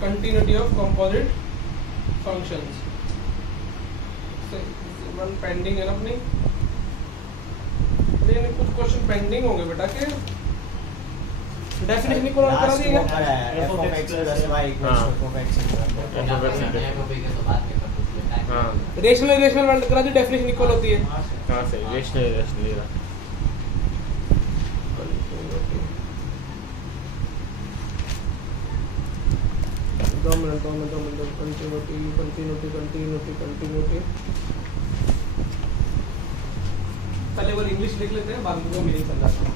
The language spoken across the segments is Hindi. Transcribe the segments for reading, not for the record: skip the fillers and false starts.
Continuity of composite functions. One pending है ना अपनी, लेकिन कुछ क्वेश्चन पेंडिंग होंगे बेटा के डेफिनेशन को करा दिया f of x plus y equals to f of x हाँ रेशनल वर्ड करा दी, डेफिनेशन इक्वल होती है। हाँ सही, रेशनल दो मिनट कंटिन्यूटी पहले वो इंग्लिश लिख लेते हैं, बाद में वो मीनिंग समझाते हैं।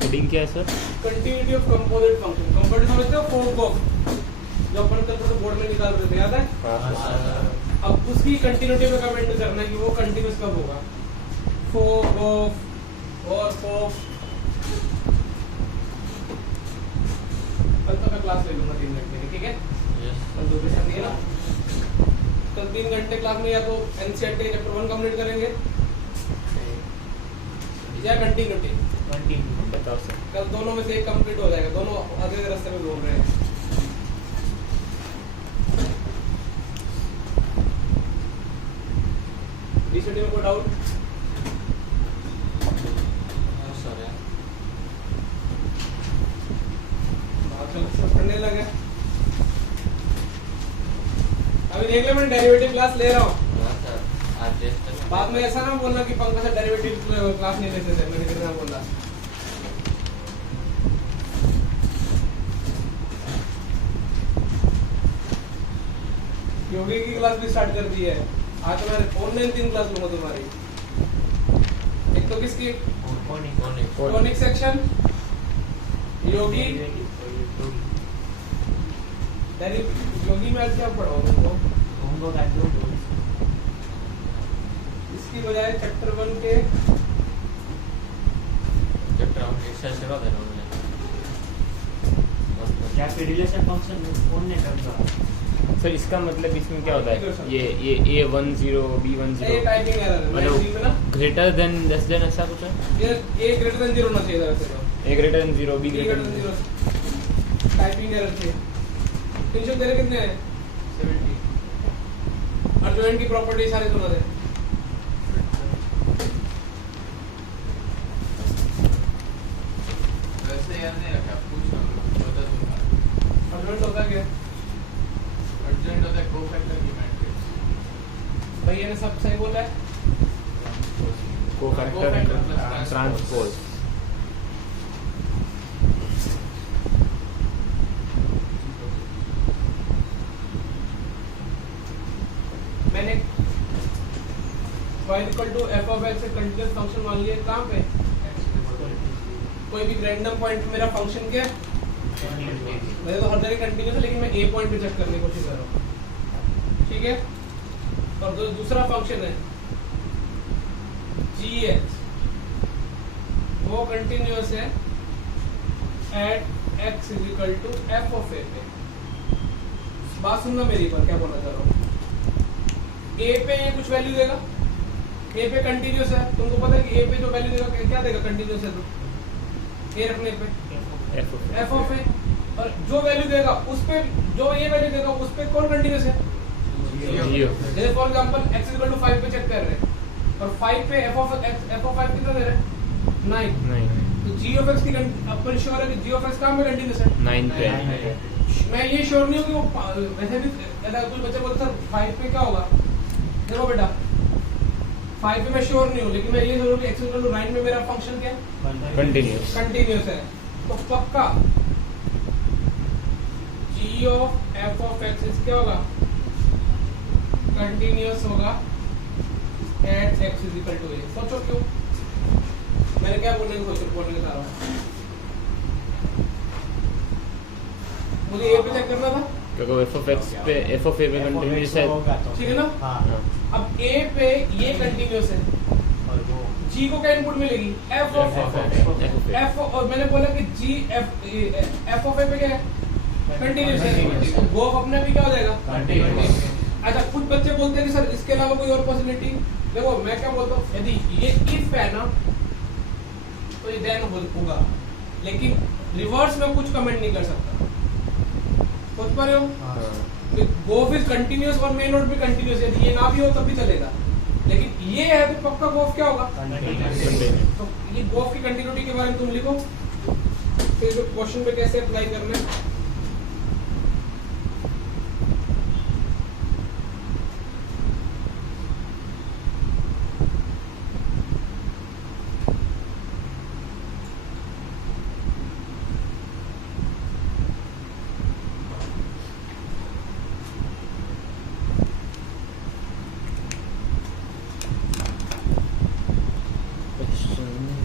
कोडिंग क्या है sir? Continuity of composite function. Composite समझते हो, फोक ऑफ जो अपन कल तो बोर्ड में निकाल रहे थे, याद है? अब उसकी कंटिन्यूटी में कमेंट करना है कि वो कंटिन्यूअस कब होगा। फोक ऑफ और फोक कल तक का क्लास ले लूंगा 3 घंटे की, ठीक है? कल दो घंटे नहीं है ना, कल 3 घंटे क्लास में या तो एनसीईआरटी चैप्टर 1 कंप्लीट करेंगे या कंटिन्यूटी। बताओ सर। कल दोनों में से एक कंप्लीट हो जाएगा, दोनों आगे के रास्ते में घूम रहे हैं। बीसीडी में कोई डाउट? पढ़ने लगे अभी देख ले, मैं डेरिवेटिव क्लास ले रहा हूँ। बाद में ऐसा ना बोलना कि पंकज से डेरिवेटिव क्लास नहीं लेते थे, मैंने कितना बोला। योगी की क्लास भी स्टार्ट कर दी है आज, तो मैं ऑनलाइन 3 क्लास लूंगा तुम्हारी। एक तो किसकी? कोनिक सेक्शन, योगी योगी में आज क्या पढ़ाओगे तुमको? इसकी बजाय चैप्टर 1 के क्या रिलेशन फंक्शन कौन ने करता? सर इसका मतलब इसमें क्या होता है? ये a10 b10 टाइपिंग एरर है मतलब ग्रेटर देन लेस देन ऐसा कुछ है? ये a ग्रेटर देन 0 होना चाहिए था वैसे तो। a greater than 0 b b greater greater than than 0। 0 typing error थे। 300 तेरे कितने हैं? 70। और जॉइंट की प्रॉपर्टी सारे सुना दे। वैसे याद नहीं रखा, पूछ लो, बता दूंगा। अर्जेंट होता क्या? अर्जेंट होता है कोफैक्टर की मैट्रिक्स। भैया ने सब सही बोला है। Cofactor transpose. मैंने y equal to f of x से कंटीन्यूअस फंक्शन मान लिया। कहाँ पे? कोई भी रैंडम पॉइंट पे मेरा फंक्शन क्या है? वैसे तो हर जगह कंटीन्यूअस है, लेकिन मैं a पॉइंट पे चेक करने की कोशिश कर रहा हूँ, ठीक है? और जो दूसरा फंक्शन है gx, वो कंटीन्यूअस है at x is equal to f of a पे। बात सुनना मेरी पर, क्या बोलना चाह रहा हूँ। a पे ये कुछ वैल्यू देगा, a पे कंटिन्यूअस है, तुमको पता है कि a पे जो वैल्यू देगा क्या देगा? कंटिन्यूअस है तो a रखने पे f ऑफ a, और जो वैल्यू देगा उस पे, जो ये वैल्यू देगा उस पे कौन कंटिन्यूअस है? जैसे for example x is equal to 5 पे चेक कर रहे हैं और 5 पे f ऑफ 5 कितना दे रहे हैं? 9। तो g ऑफ x की अपन श्योर है कि g ऑफ x कहां पे कंटिन्यूअस है? 9 पे। मैं ये श्योर नहीं हूं कि वो वैसे भी अगर कोई बच्चा बोलता सर 5 पे क्या होगा, देखो बेटा 5 पे मैं श्योर नहीं हूं, लेकिन मैं ये जरूर कि x इक्वल टू 9 में मेरा फंक्शन क्या है? कंटिन्यूअस है। तो पक्का g of f of x क्या होगा? कंटिन्यूअस होगा at x is equal to a। सोचो क्यों? मैंने क्या बोलने की कोशिश चाह रहा हूं, मुझे a पे चेक करना था क्योंकि f ऑफ x पे f ऑफ a पे कंटीन्यूअस है, ठीक है ना? हाँ। अब a पे ये कंटिन्यूअस है, और वो g को क्या इनपुट मिलेगी? f ऑफ f, और मैंने बोला कि g f ऑफ a पे क्या है? कंटिन्यूअस है, वो अपने भी क्या हो जाएगा? अच्छा, कुछ बच्चे बोलते हैं कि सर इसके अलावा कोई और पॉसिबिलिटी। देखो मैं क्या बोलता हूँ, यदि ये इफ है ना तो तो देन होगा, लेकिन रिवर्स में कुछ कमेंट नहीं कर सकता। सोच पा रहे हो? हाँ। गोफ इज कंटिन्यूअस और मे नॉट बी कंटिन्यूअस, यदि ये ना भी हो तब भी चलेगा, लेकिन ये है तो पक्का गोफ क्या होगा? तो ये गोफ की कंटिन्यूटी के बारे में तुम लिखो, फिर जो क्वेश्चन पे कैसे अप्लाई करना है।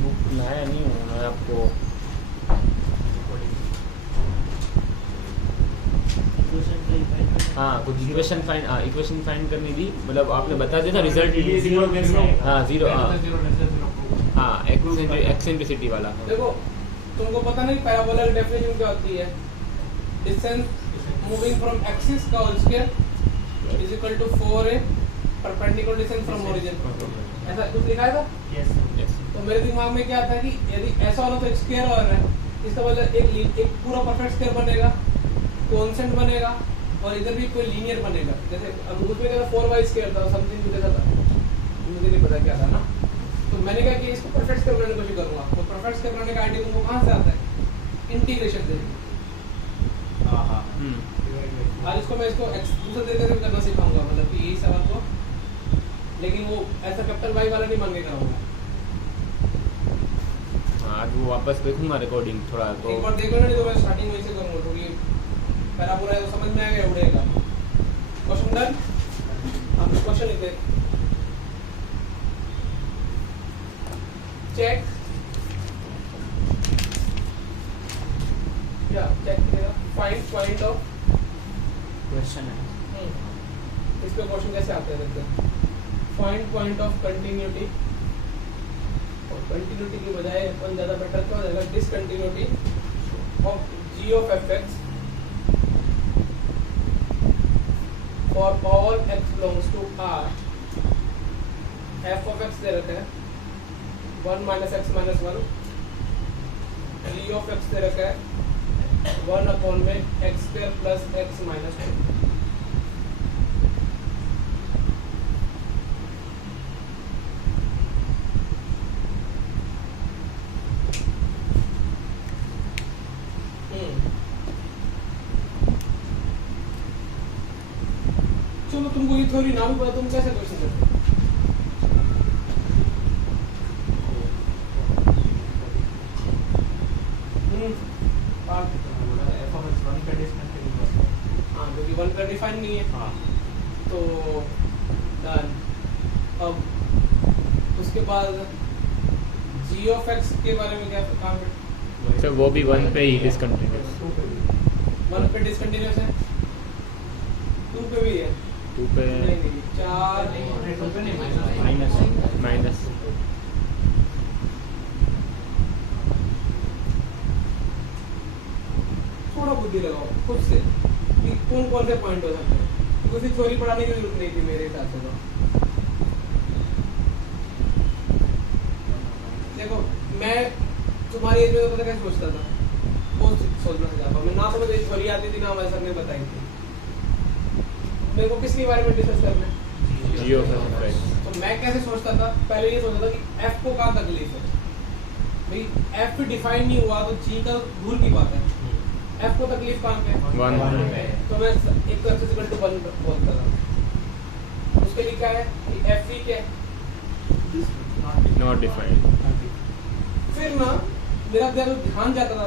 बुक लाया नहीं हूँ मैं आपको। हाँ, कुछ इक्वेशन फाइंड करनी थी, मतलब आपने बता दिया था रिजल्ट। जीरो कैसे आएगा? हाँ जीरो, हाँ जीरो हाँ एक्सेंट्रिसिटी वाला। देखो तुमको पता नहीं पैराबोला की डेफिनेशन क्या होती है? डिस्टेंस मूविंग फ्रॉम एक्सिस का whole square is equal to 4a perpendicular distance from origin. ऐसा कुछ लिखा है था? Yes Yes. तो मेरे दिमाग में क्या था कि यदि ऐसा होना तो एक स्क्वायर हो रहा है, इसका मतलब एक पूरा परफेक्ट स्क्वायर बनेगा, कांस्टेंट बनेगा, और इधर भी कोई लीनियर बनेगा। जैसे अब उसमें क्या था 4y स्क्वायर था, समथिंग कुछ ऐसा था, मुझे नहीं पता क्या था ना। तो मैंने कहा कि इसको परफेक्ट स्क्वायर बनाने की कोशिश करूंगा। तो परफेक्ट स्क्वायर बनाने का आइडिया तुमको कहां से आता है? इंटीग्रेशन से। हाँ हाँ आज इसको मैं इसको दूसरे तरीके से भी करना सिखाऊंगा, मतलब कि यही सवाल को, लेकिन वो ऐसा कैपिटल वाई वाला नहीं मान के कराऊंगा। हाँ, आज वो वापस देखूंगा रिकॉर्डिंग थोड़ा तो। एक बार देख लेना, नहीं तो मैं स्टार्टिंग वहीं से करूंगा, क्योंकि पैराबोला है तो समझ में आएगा, उड़ेगा। Question done? हम क्वेश्चन लिखते हैं। चेक या चेक करेगा, फाइंड पॉइंट ऑफ। क्वेश्चन है। इस पे क्वेश्चन कैसे आते हैं देखते हैं। फाइंड पॉइंट ऑफ कंटिन्यूटी, और कंटिन्यूटी की बजाय अपन ज्यादा बेटर क्या हो जाएगा? Discontinuity of g of fx for all x belongs to r। f of x दे रखा है 1 minus x minus 1, g of x दे रखा है 1 अपॉन में x square plus x minus 2। चलो तुमको ये थ्योरी ना भी पता, तुम कैसे क्वेश्चन करते? हाँ, क्योंकि 1 का डिफाइन नहीं है। हाँ तो डन। अब उसके बाद g ऑफ x के बारे में क्या काम है? सर वो भी 1 पे ही डिसकंटिन्यूअस। 1 पे डिसकंटिन्यूअस है, 2 पे भी है। 2 पे नहीं 4 माइनस। थोड़ा बुद्धि लगाओ खुद से कि कौन कौन से पॉइंट हो सकते हैं, क्योंकि थ्योरी पढ़ाने की जरूरत नहीं थी मेरे हिसाब से। तो देखो मैं तुम्हारी एज में तो पता कैसे सोचता था, वो सोचना चाहता हूँ मैं, ना समझ एक थ्योरी आती थी ना हमारे सर ने बताई थी। मेरे को किसके बारे में डिस्कस करना है? g of f। तो मैं कैसे सोचता था, पहले ये सोचता था कि f को कहाँ तकलीफ है भाई, f भी डिफाइन नहीं हुआ तो g का दूर की बात है, f को तकलीफ कहाँ पे? 1 तो मैं एक तो एक्स इक्वल टू 1 बोलता था, उसके लिखा है कि f क्या है? Not defined. फिर ना मेरा ध्यान जाता था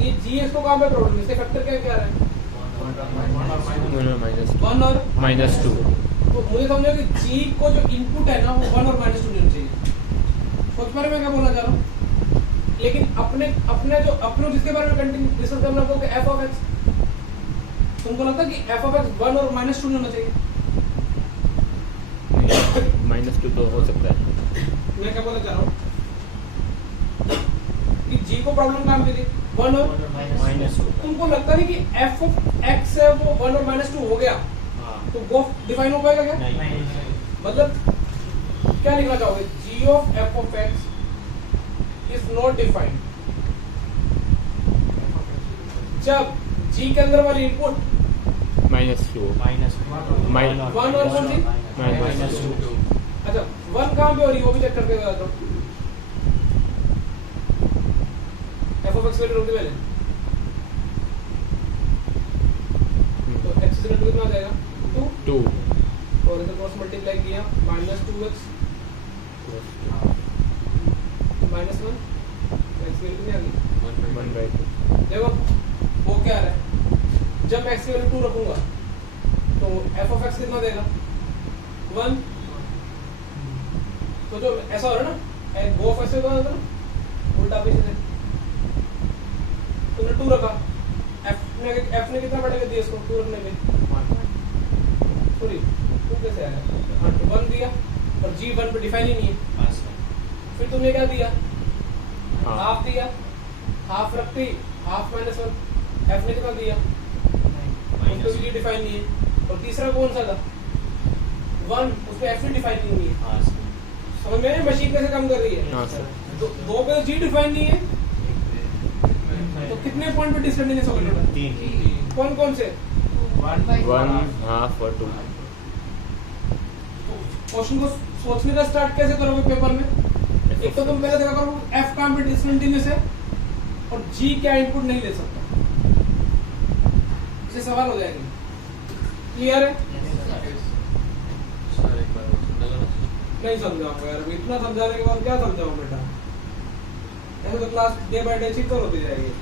ये g को कहाँ पे प्रॉब्लम है, इसके फैक्टर क्या क्या है? 1 और -2। तो मुझे समझो कि g को जो इनपुट है ना वो 1 और -2 होना चाहिए। सोच पा रहे मैं क्या बोलना चाह रहा हूँ? लेकिन अपने जिसके बारे में कंटिन्यू डिस्कस करना वो f ऑफ x, तुमको लगता है कि f ऑफ x 1 और -2 होना चाहिए? -2 तो हो सकता है। मैं क्या बोलना चाह रहा हूँ कि g को प्रॉब्लम कहाँ पे थी? 1 और -2। तुमको लगता नहीं कि f ऑफ x है वो 1 और -2 हो गया तो गोफ डिफाइन हो पाएगा क्या? मतलब क्या लिखना चाहोगे? g of f of x is not defined. जब जी के अंदर वाली इनपुट -2 -1 वन और कौन सी? -2 अच्छा, वन कहाँ पे हो रही है वो भी चेक करके बताता हूँ। एफ ऑफ एक्स वैल्यू रोक दे पहले, तो एक्स इज इक्वल टू कितना आ जाएगा 2 और इधर क्रॉस मल्टीप्लाई किया -2x -1 एक्स वैल्यू कितनी आ गई 1/2। देखो वो क्या आ रहा है, जब एक्स की वैल्यू 2 रखूंगा तो एफ ऑफ एक्स कितना देगा 1। तो जो ऐसा हो रहा है ना, एक गो ऑफ एक्स होगा ना उल्टा पीछे से, तुमने 2 रखा, एफ ने कितना बढ़ेगा दिया इसको 2 रखने पे, सॉरी 2 कैसे आया 1 दिया और जी 1 पे डिफाइन ही नहीं है। फिर तुमने क्या दिया, हाफ दिया, हाफ रखती हाफ -1, एफ ने कितना दिया उसको भी डिफाइन नहीं है। और तीसरा कौन सा था 1, उसको एफ भी डिफाइन नहीं है। समझ में आया मशीन कैसे काम कर रही है? हाँ सर। दो पे जी डिफाइन नहीं है, तो कितने पॉइंट पे डिसकंटिन्यूअस होगा टोटल? कौन कौन से? 1, हाफ और 2। क्वेश्चन को सोचने का स्टार्ट कैसे करोगे पेपर में? एक तो तुम पहले देखा करो एफ कहाँ पे डिसकंटिन्यूअस है और जी क्या इनपुट नहीं ले सकता, इससे सवाल हो जाएंगे। क्लियर है? नहीं समझाऊंगा यार, अभी इतना समझाने के बाद क्या समझाऊं बेटा, ऐसे तो class day by day chicken होती जाएगी।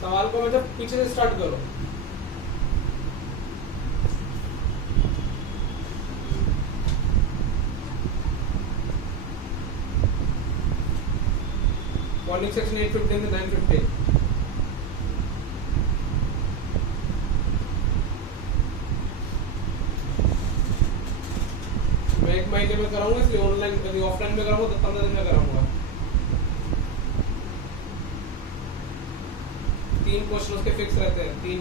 सवाल को मतलब पीछे से स्टार्ट करो। मॉर्निंग सेक्शन 8:15 से 9:15। मैं 1 महीने में कराऊंगा, इसलिए ऑनलाइन कभी ऑफलाइन में कराऊंगा तो 15 दिन में कराऊंगा। 3 क्वेश्चन उसके फिक्स रहते हैं, 3।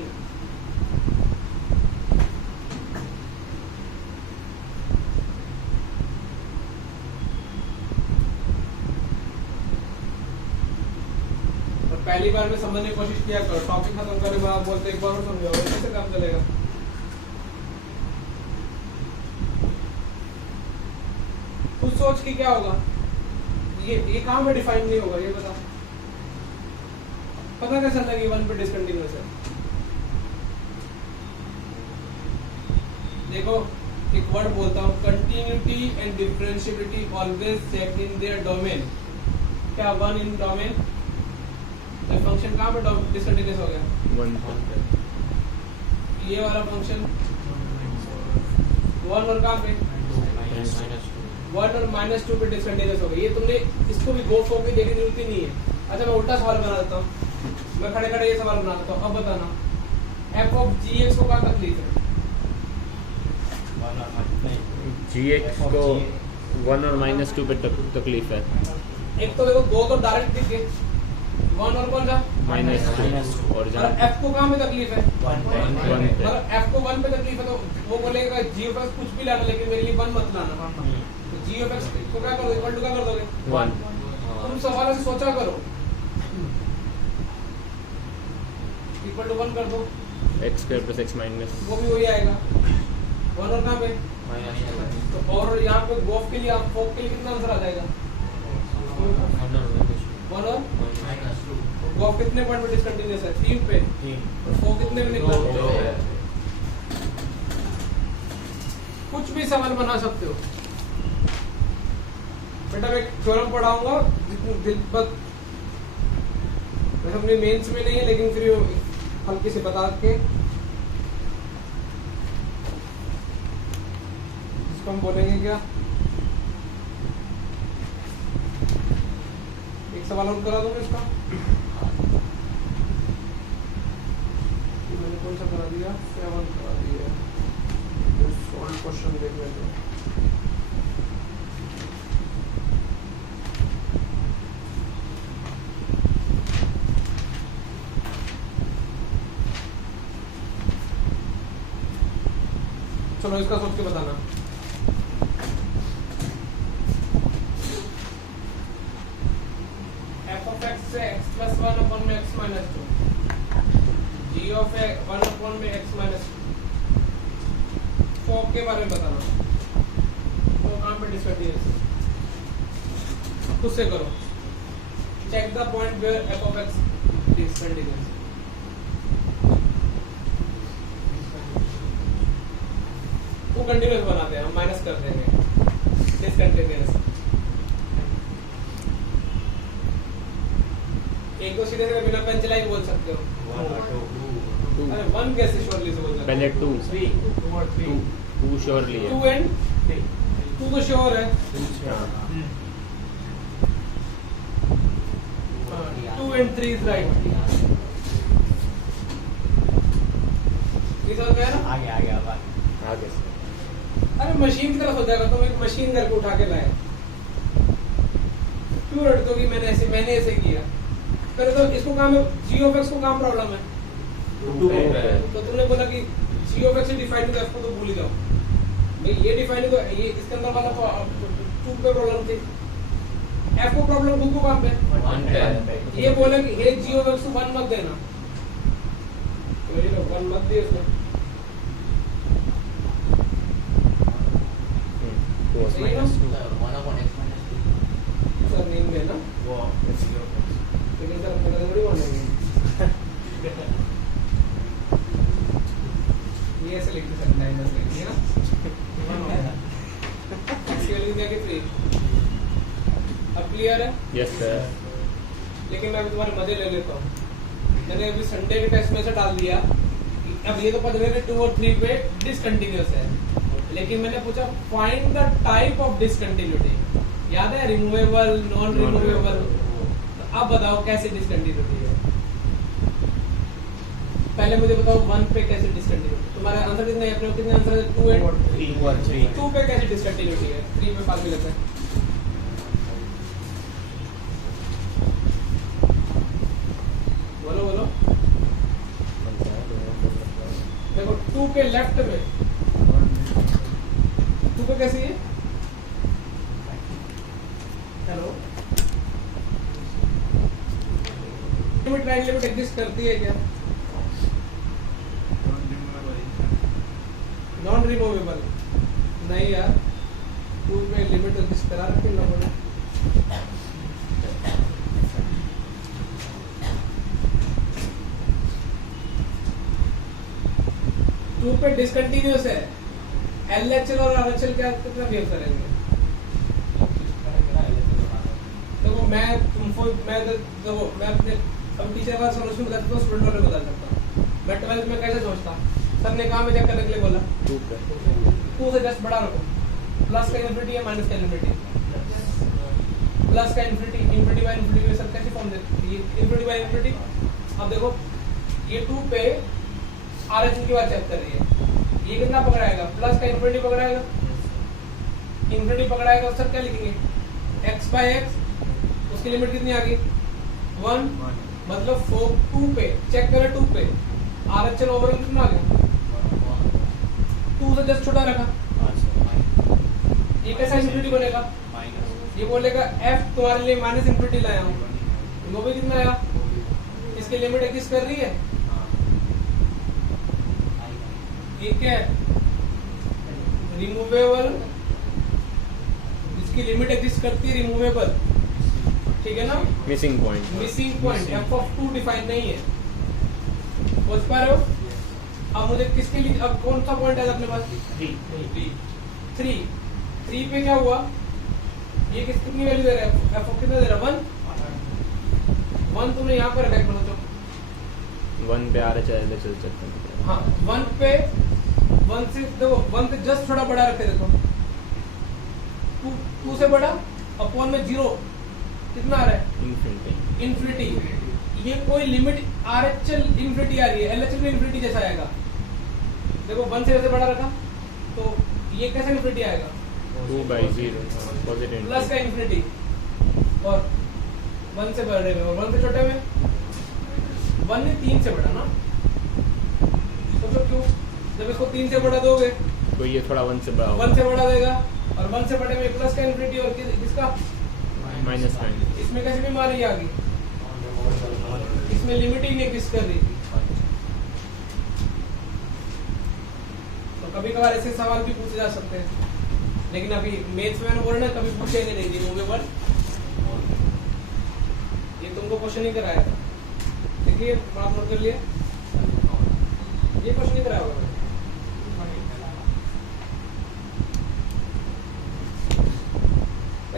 पहली बार में समझने की कोशिश किया करो, टॉपिक खत्म करने के बाद बोलते एक बार और समझाओ, कैसे काम चलेगा? कुछ सोच के क्या होगा, ये कहाँ पे डिफाइन नहीं होगा, ये बता। पता कैसे लगे 1 पे डिसकंटिन्यूअस है? देखो एक वर्ड बोलता हूँ, continuity and differentiability always check in their domain. क्या 1 इन डोमेन? फंक्शन कहाँ पे डिसकंटिन्यूअस हो गया? 1। ये वाला फंक्शन 1 और कहाँ पे 1 और -2 पे डिसकंटिन्यूअस हो गया। ये तुमने इसको भी गो फॉर के देखने की जरूरत ही नहीं है। अच्छा मैं उल्टा सवाल बना देता हूँ, मैं खड़े खड़े ये सवाल बना देता हूँ। अब बताना एफ ऑफ जी एक्स को क्या तकलीफ है? gx को 1 और -2 पे तकलीफ है। एक तो देखो 2 तो डायरेक्ट दिख गए, 1 और कौन सा -2 और जहाँ एफ को कहाँ पे तकलीफ है? 1 पे। अगर एफ को 1 पे तकलीफ है तो वो बोलेगा जी ऑफ एक्स कुछ भी लाना लेकिन मेरे लिए 1 मत लाना। तो जी ऑफ एक्स को क्या करोगे? इक्वल टू क्या कर दोगे? 1। तुम सवाल से सोचा करो, इक्वल टू 1 कर दो, x² + x - वो भी वही आएगा। 1 और कहाँ पे? तो और यहाँ पे गोफ के लिए आप फोक के लिए कितना आंसर आ जाएगा? 1 और गोफ कितने पॉइंट पे डिसकंटिन्यूअस है? 3 पे। और फोक कितने में निकला? 2 कुछ भी सवाल बना सकते हो बेटा। मैं थ्योरम पढ़ाऊंगा जितनी दिल पर, अपने मेंस में नहीं है लेकिन फिर हल्के से बता के इसको हम बोलेंगे क्या, एक सवाल और करा दूंगा इसका। मैंने कौन सा करा दिया? 7 करा दिया। सॉल्व क्वेश्चन देख लेते हैं। चलो इसका सोच के बताना। f of x से x plus 1 upon में x minus 2, g of 1 upon में x minus 2, फोक के बारे में बताना। तो कहाँ पे डिसकंटिन्यूअस खुद से करो। Check the point where f of x discontinuous. वो कंटिन्यूअस बनाते हैं, हम माइनस कर देंगे डिसकंटिन्यूअस। एक को सीधे से बिना पेन चलाए बोल सकते हो। अरे वन कैसे श्योरली से बोल सकते हो? पहले 2 2 और 3 2 श्योरली है। 2 एंड 2 तो श्योर है। हाँ 2 एंड 3 इज राइट। ये समझ में आया ना? आगे से अरे मशीन की तरफ हो जाएगा, तुम एक मशीन करके उठा के लाए, क्यों रटते हो कि मैंने ऐसे किया? पहले तो इसको काम है, g of x को काम प्रॉब्लम है, तो तुमने बोला कि g of x से डिफाइन तो f को तो भूल ही जाओ भाई। ये डिफाइन तो ये इसके अंदर वाला तो 2 पे प्रॉब्लम थी, f को प्रॉब्लम 2 को काम पे। ये बोला कि हे g of x को 1 मत देना, तो ये 1 मत दिए उसने। सही है ना? सर नींद में ना, लेकिन सर अपने कदम थोड़ी मानेंगे। ये ऐसे लिखते सर माइनस लिखिए ना, इसके लिए क्या कि 3। अब क्लियर है? Yes sir. लेकिन मैं अभी तुम्हारे मजे ले लेता हूँ। मैंने अभी संडे के टेस्ट में से डाल दिया, अब ये तो पता नहीं 2 और 3 पे डिसकंटिन्यूअस है, लेकिन मैंने पूछा find the type of discontinuity. याद है? Removable, non removable. तो अब बताओ कैसे डिसकंटिन्यूटी है। पहले मुझे बताओ 1 पे कैसे डिसकंटिन्यूटी। तुम्हारे आंसर कितने हैं? अपने कितने आंसर है? 2 एंड 3। 2 पे कैसे डिसकंटिन्यूटी है? 3 पे फालतू लेते हैं। बोलो बोलो। देखो 2 के लेफ्ट में 2 पे कैसी है? Hello, limit right limit exist करती है क्या? नॉन रिमूवेबल नहीं यार, 2 में लिमिट एग्जिस्ट करा रखी लोगों ने। टू पे डिसकंटिन्यूअस है, LHL और RHL क्या कितना बिहेव करेंगे? देखो मैं अपने अब टीचर का सॉल्यूशन बता सकता हूँ, स्टूडेंट वाले बता सकता हूँ। मैं 12th में कैसे सोचता, सर ने कहा मैं चेक करने के लिए बोला 2 पे 2 से जस्ट बड़ा रखो। प्लस का इन्फिनिटी है, माइनस का इन्फिनिटी। प्लस का इन्फिनिटी, इन्फिनिटी बाय इन्फिनिटी में सर कैसी फॉर्म देती है? Infinity by infinity. अब देखो ये 2 पे RHL की बात चेक कर रही है, ये कितना पकड़ाएगा? प्लस का इन्फिनिटी पकड़ाएगा, इन्फिनिटी पकड़ाएगा। सर क्या लिखेंगे? x बाय x, उसकी लिमिट कितनी आ गई? 1। मतलब 2 पे चेक करें, 2 पे RHL ओवरऑल कितना आ गया? 2 से जस्ट छोटा रखा। ये कैसा इन्फिनिटी बनेगा? ये बोलेगा f तुम्हारे लिए माइनस इन्फिनिटी लाया हूँ, वो भी कितना आया? इसकी लिमिट एग्जिस्ट कर रही है। ये क्या है? रिमूवेबल, इसकी लिमिट एग्जिस्ट करती है, रिमूवेबल, ठीक है ना? Missing point. Missing point f of 2 define नहीं है, समझ पा रहे हो? अब मुझे किसके लिए, अब कौन सा पॉइंट है अपने पास? 3। 3 पे क्या हुआ? ये कितनी वैल्यू दे रहा है? f of कितना दे रहा है? 1 तुमने यहाँ पर रखा, बोलो तो 1 पे RHL चल सकते हैं। हाँ 1 पे 1 से देखो 1 से जस्ट थोड़ा बड़ा रखे, देखो 2 से बड़ा, अपॉन में 0 कितना आ रहा है? इन्फिनिटी। ये कोई लिमिट RHL इन्फिनिटी आ रही है, LHL भी इन्फिनिटी जैसा आएगा। देखो 1 से जैसे बड़ा रखा, तो ये कैसे इन्फिनिटी आएगा? 2/0 पॉजिटिव प्लस का इन्फिनिटी, और 1 से बड़े में और 1 से छोटे में 1 ने 3 से बड़ा ना, तो क्यों? जब इसको 3 से बड़ा दोगे तो ये थोड़ा 1 से बड़ा 1 होगा। से बड़ा देगा, और 1 से बड़े में प्लस का इन्फिनिटी और किसका -9। इसमें कैसे भी मारी आ गई, इसमें लिमिट ही नहीं एग्जिस्ट कर रही थी। तो कभी कभार ऐसे सवाल भी पूछे जा सकते हैं, लेकिन अभी मैथ्स में बोल रहे ना कभी पूछेंगे नहीं रिमूवेबल, ये तुमको क्वेश्चन ही कराया था। देखिए बात नोट कर लिए, ये क्वेश्चन ही कराया होगा।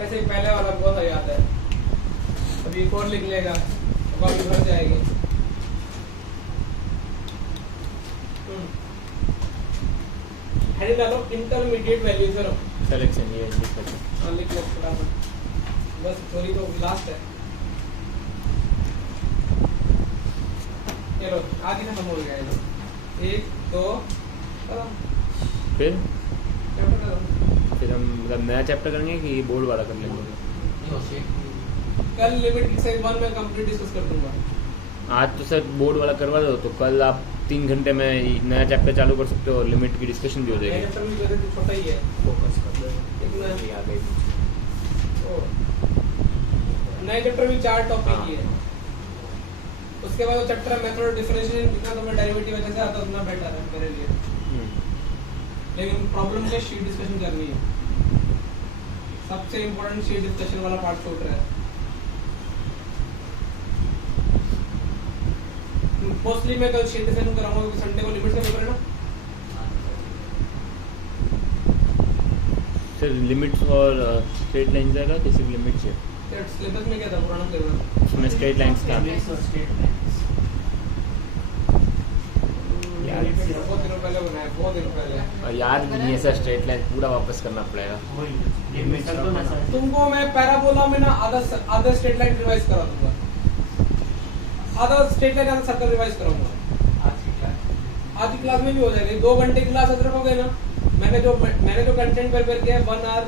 ऐसे ही पहले वाला बहुत याद है, अभी एक और लिख लेगा तो कॉपी भर जाएगी। हेडिंग डालो इंटरमीडिएट वैल्यू करो, सिलेक्शन ये लिख लो। हाँ लिख लो फटाफट, बस थोड़ी तो लास्ट है। चलो आगे खत्म हो गया ये, 1 2 फिर चैप्टर खत्म। फिर हम मतलब नया चैप्टर करेंगे कि बोर्ड वाला कर लेंगे? कल लिमिट एक्सरसाइज 1 में कंप्लीट डिस्कस कर दूंगा। आज तो सर बोर्ड वाला करवा दो, तो कल आप 3 घंटे में नया चैप्टर चालू कर सकते हो और लिमिट की डिस्कशन भी हो जाएगी। चैप्टर भी वैसे तो छोटा ही है, फोकस कर लो। इतना आ गई। नए चैप्टर में 4 टॉपिक ही है। उसके बाद वो चैप्टर मेथड डिफरेंशिएशन, जितना तुम्हें डेरिवेटिव वजह से आता है उतना बेटर है मेरे लिए। लेकिन प्रॉब्लम के शीट डिस्कशन करनी है, सबसे इम्पोर्टेंट शीट डिस्कशन वाला पार्ट छूट रहा है। मोस्टली मैं कल शीट डिस्कशन कराऊंगा क्योंकि संडे को लिमिट का पेपर है ना। सर लिमिट्स और स्ट्रेट लाइन जाएगा, जैसे लिमिट्स है सिलेबस में क्या था पुराना सिलेबस? उसमें स्ट्रेट लाइंस का यार बहुत दिनों पहले बनाया, बहुत दिनों पहले। और याद भी नहीं है सर, स्ट्रेट लाइन पूरा वापस करना पड़ेगा। तुमको मैं पैराबोला में ना आधा स्ट्रेट लाइन रिवाइज करा दूंगा, आधा स्ट्रेट लाइन आधा सर्कल रिवाइज कराऊंगा आज की क्लास में भी हो जाएगी। 2 घंटे की क्लास अदर हो गई ना। मैंने जो कंटेंट प्रिपेयर किया है 1 आवर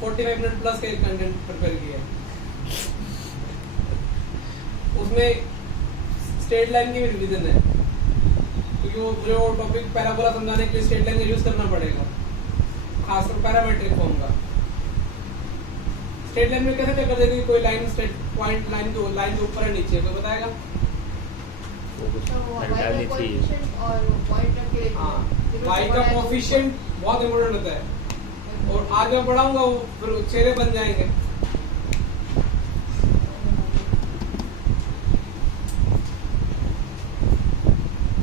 45 मिनट प्लस का कंटेंट प्रिपेयर किया है, उसमें स्ट्रेट लाइन की भी रिवीजन है, क्योंकि वो मुझे वो टॉपिक पैराबोला समझाने के लिए स्ट्रेट लाइन का यूज करना पड़ेगा, खासकर पैरामेट्रिक फॉर्म का। स्ट्रेट लाइन में कैसे चेक कर देगी कोई लाइन स्ट्रेट पॉइंट लाइन के ऊपर है नीचे, कोई बताएगा? वो कुछ हटानी चाहिए। हाँ, y का कोफिशिएंट बहुत इम्पोर्टेंट होता है, और आज मैं पढ़ाऊंगा वो फिर चेहरे बन जाएंगे।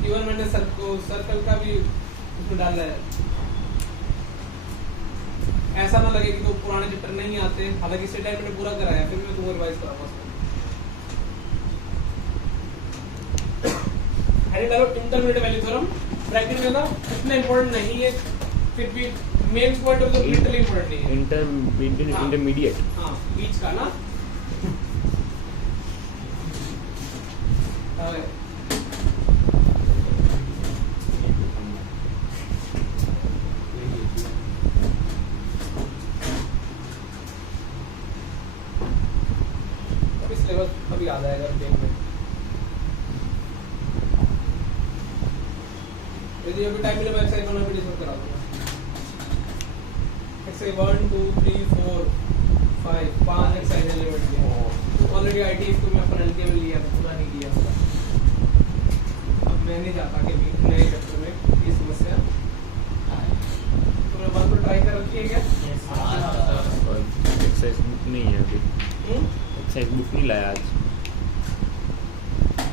इवन मैंने सर्कल का भी उसमें डाला है, ऐसा ना लगे कि तो पुराने चैप्टर नहीं आते, हालांकि स्टेट लाइन मैंने पूरा कराया, फिर मैं तुमको रिवाइज कराऊंगा। इंटरमीडिएट वैल्यू थ्योरम ब्रैकेट में ना इतना इम्पोर्टेंट नहीं है, फिर भी main point of the literally important नहीं है। इंटरमीडिएट हाँ बीच का ना। अभी सिलेबस अभी याद आएगा देख में, यदि अभी टाइम मिले मैं एक्सरसाइज बना भी डिस्कस करा दूंगा। एक्सरसाइज 1 2 3 4 5 5 एक्सरसाइज लिमिट दिया ऑलरेडी। आईटीएफ को मैं अपन एलके में लिया था, पूरा नहीं किया उसका। अब मैं नहीं चाहता कि नए चैप्टर में ये समस्या, तुमने बात को ट्राई कर रखी है क्या? एक्सरसाइज बुक नहीं है अभी, एक्सरसाइज बुक नहीं लाया आज।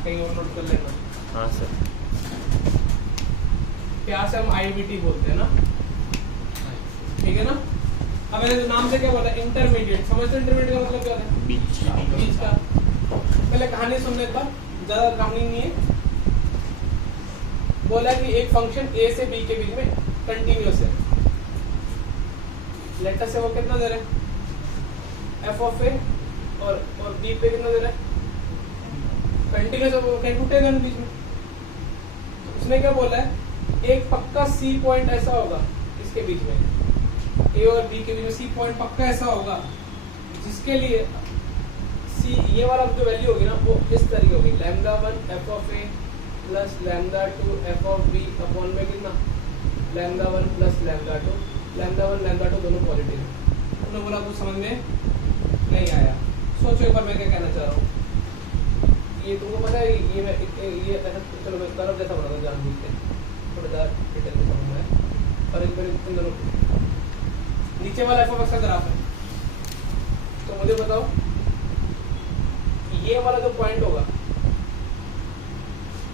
कहीं और नोट कर लेना। हाँ सर। प्यार से हम आईबीटी बोलते हैं ना, ठीक है ना। अब मैंने जो नाम से क्या बोला इंटरमीडिएट, समझते हो इंटरमीडिएट का मतलब क्या होता है? बीच का। पहले कहानी सुनने का, ज्यादा कहानी नहीं है। बोला कि एक फंक्शन ए से बी के बीच में कंटिन्यूअस है, लेटर से वो कितना दे रहा है एफ ऑफ ए, और बी पे कितना दे रहा है कंटिन्यूअस, वो कहीं टूटेगा नहीं बीच में। तो उसने क्या बोला है, एक पक्का सी पॉइंट ऐसा होगा इसके बीच में, ए और बी के बीच में सी पॉइंट पक्का ऐसा होगा जिसके लिए सी ये वाला जो वैल्यू होगी ना वो इस तरीके होगी, λ1 f of a plus λ2 f of b upon में कितना lambda 1 plus lambda 2, lambda 1 lambda 2 दोनों पॉजिटिव है। तुमने बोला कुछ समझ में नहीं आया, सोचो एक बार मैं क्या कहना चाह रहा हूँ। ये तुमको पता है ये मैं ये ऐसा, चलो मैं कर्व जैसा बना दूँ जानबूझ के, थोड़ा ज़्यादा डिटेल में समझना है। और एक बार इन दोनों नीचे वाला f का ग्राफ है, तो मुझे बताओ ये वाला जो पॉइंट होगा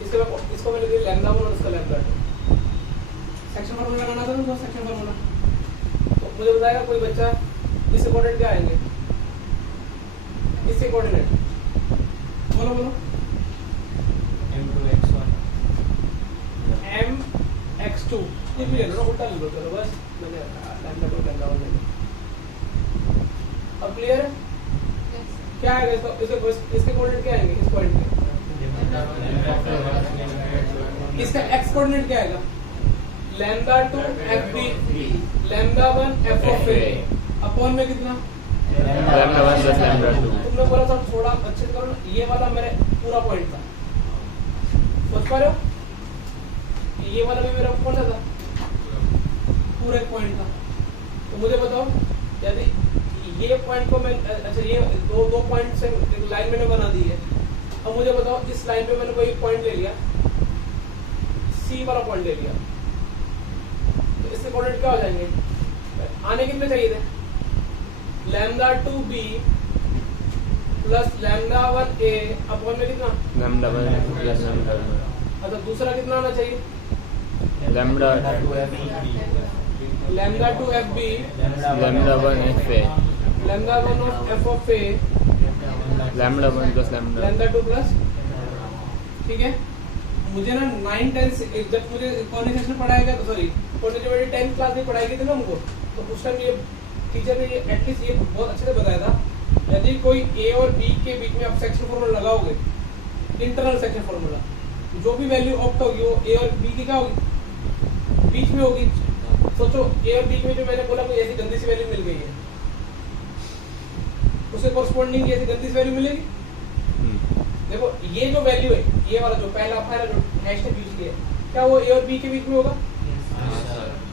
इसको मैं लिख लैम्डा 1 और इसका लैम्डा 2। सेक्शन फार्मूला लगाना था ना, सेक्शन फार्मूला। तो मुझे बताएगा कोई बच्चा इसके कोऑर्डिनेट क्या आएंगे, इसके कोऑर्डिनेट बोलो बोलो। m2x1 mx2 ये भी ले लो ना, उल्टा ले लो, चलो बस मैंने लैम्डा 2 लैम्डा 1 ले लो। अब क्लियर है क्या आएगा इसके कोऑर्डिनेट क्या आएंगे इस पॉइंट के, इसका x कोऑर्डिनेट क्या आएगा, lambda 2 fb lambda 1 f of a upon में कितना लैम्डा 1 प्लस लैम्डा 2। तुमने बोला था थोड़ा अच्छे से करो ना, ये वाला मेरा पूरा पॉइंट था, समझ पा रहे हो? ये वाला भी मेरा कौन सा था, पूरा एक पॉइंट था। तो मुझे बताओ यदि ये पॉइंट को मैं, अच्छा ये दो पॉइंट से एक लाइन मैंने बना दी है। अब मुझे बताओ इस लाइन पे मैंने कोई पॉइंट ले लिया, सी वाला पॉइंट ले लिया, तो इसके कोऑर्डिनेट क्या हो जाएंगे, आने कितने चाहिए थे, lambda 2b plus lambda 1a upon में कितना लैम्डा 1 प्लस लैम्डा 1। अच्छा दूसरा कितना आना चाहिए, lambda lambda 2 fb lambda 1 fa lambda 1 of f of a lambda 1 plus lambda lambda 2 plus, ठीक है। मुझे ना 9 10 जब मुझे कॉन्जुगेशन पढ़ाएगा, तो सॉरी कॉन्जुगेटिव 10th क्लास में पढ़ाई थी ना हमको, तो उस टाइम ये टीचर ने ये एटलीस्ट ये बहुत अच्छे से बताया था, यदि कोई a और b के बीच में आप सेक्शन फार्मूला लगाओगे, इंटरनल सेक्शन फार्मूला, जो भी वैल्यू ऑप्ट होगी वो a और b की क्या होगी, बीच में होगी। सोचो a और b के बीच में मैंने बोला कोई ऐसी गंदी सी वैल्यू मिल गई है, उससे कॉरस्पॉन्डिंग ऐसी गंदी सी वैल्यू मिलेगी। देखो ये जो वैल्यू है, ये वाला जो पहला जो हैश ने यूज किया, क्या वो a और b के बीच में होगा,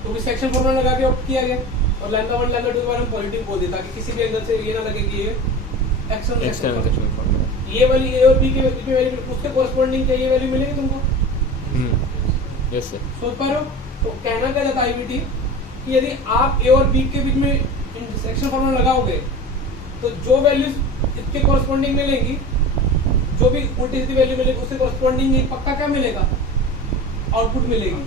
तो भी सेक्शन फार्मूला लगा के ऑप्ट किया गया। और लैम्डा 1 लैम्डा 2 के बारे में पॉजिटिव बोल देता कि किसी भी एंगल से ये ना लगे कि ये एक्सटर्नल सेक्शन फार्मूला, ये वाली a और b के बीच में वैल्यू, उसके कॉरस्पॉन्डिंग क्या ये वैल्यू मिलेगी तुमको, यस सर। सोच पा रहे हो? तो कहना क्या चाहता है IBT कि यदि आप a और b के बीच में सेक्शन फार्मूला लगाओगे, तो जो वैल्यूज इसके कॉरस्पॉन्डिंग मिलेगी, जो भी उल्टी सीधी वैल्यू मिलेगी उससे कॉरस्पॉन्डिंग पक्का क्या मिलेगा, आउटपुट मिलेगी।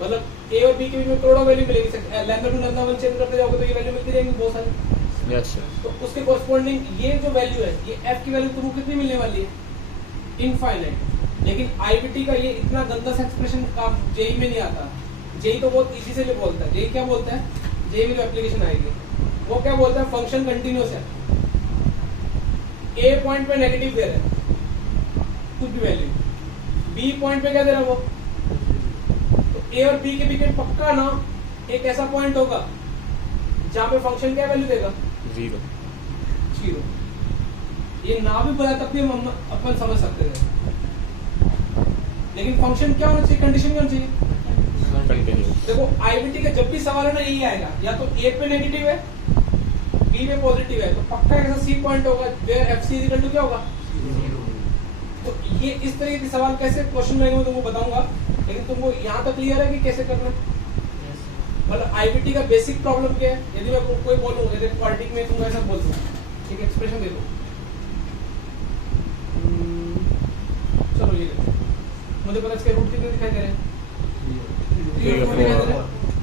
मतलब a और b के बीच में करोड़ों वैल्यू मिलेगी, लैम्डा 2 लैम्डा 1 चेंज करते जाओगे तो ये वैल्यू मिलती रहेंगी बहुत सारी। Yes sir. तो उसके कॉरस्पॉन्डिंग ये जो वैल्यू है, ये f की वैल्यू तुमको कितनी मिलने वाली है, इनफाइनाइट। लेकिन IBT का ये इतना गंदा सा एक्सप्रेशन काम जेई में नहीं आता। जेई तो बहुत इजी से बोलता है, जेई क्या बोलता है, जेई में जो एप्लीकेशन आएगी वो क्या बोलता है, फंक्शन कंटिन्यूअस है, a पॉइंट पे नेगेटिव दे रहा है कुछ भी वैल्यू, b पॉइंट पे क्या दे रहा है वो, तो a और b के बीच में पक्का ना एक ऐसा पॉइंट होगा जहां पे फंक्शन क्या वैल्यू देगा, 0। ये ना भी बताया तब भी हम अपन समझ सकते थे। लेकिन फंक्शन क्या होना चाहिए, कंडीशन क्या होनी चाहिए, कंटिन्यूअस। देखो IBT का जब भी सवाल है ना यही आएगा, या तो a पे नेगेटिव है b पे पॉजिटिव है, तो पक्का ऐसा c पॉइंट होगा वेयर fc इक्वल टू क्या होगा। तो ये इस तरीके के सवाल कैसे क्वेश्चन में मैं तुमको बताऊंगा, लेकिन तुमको यहाँ तक क्लियर है कि कैसे करना है। मतलब IBT का बेसिक प्रॉब्लम क्या है, यदि मैं कोई बोलूँ जैसे क्वाड्रेटिक में तुम ऐसा बोल दो, ठीक है, एक्सप्रेशन दे दो, चलो ये मुझे पता इसके रूट कितने दिखाई दे रहे हैं,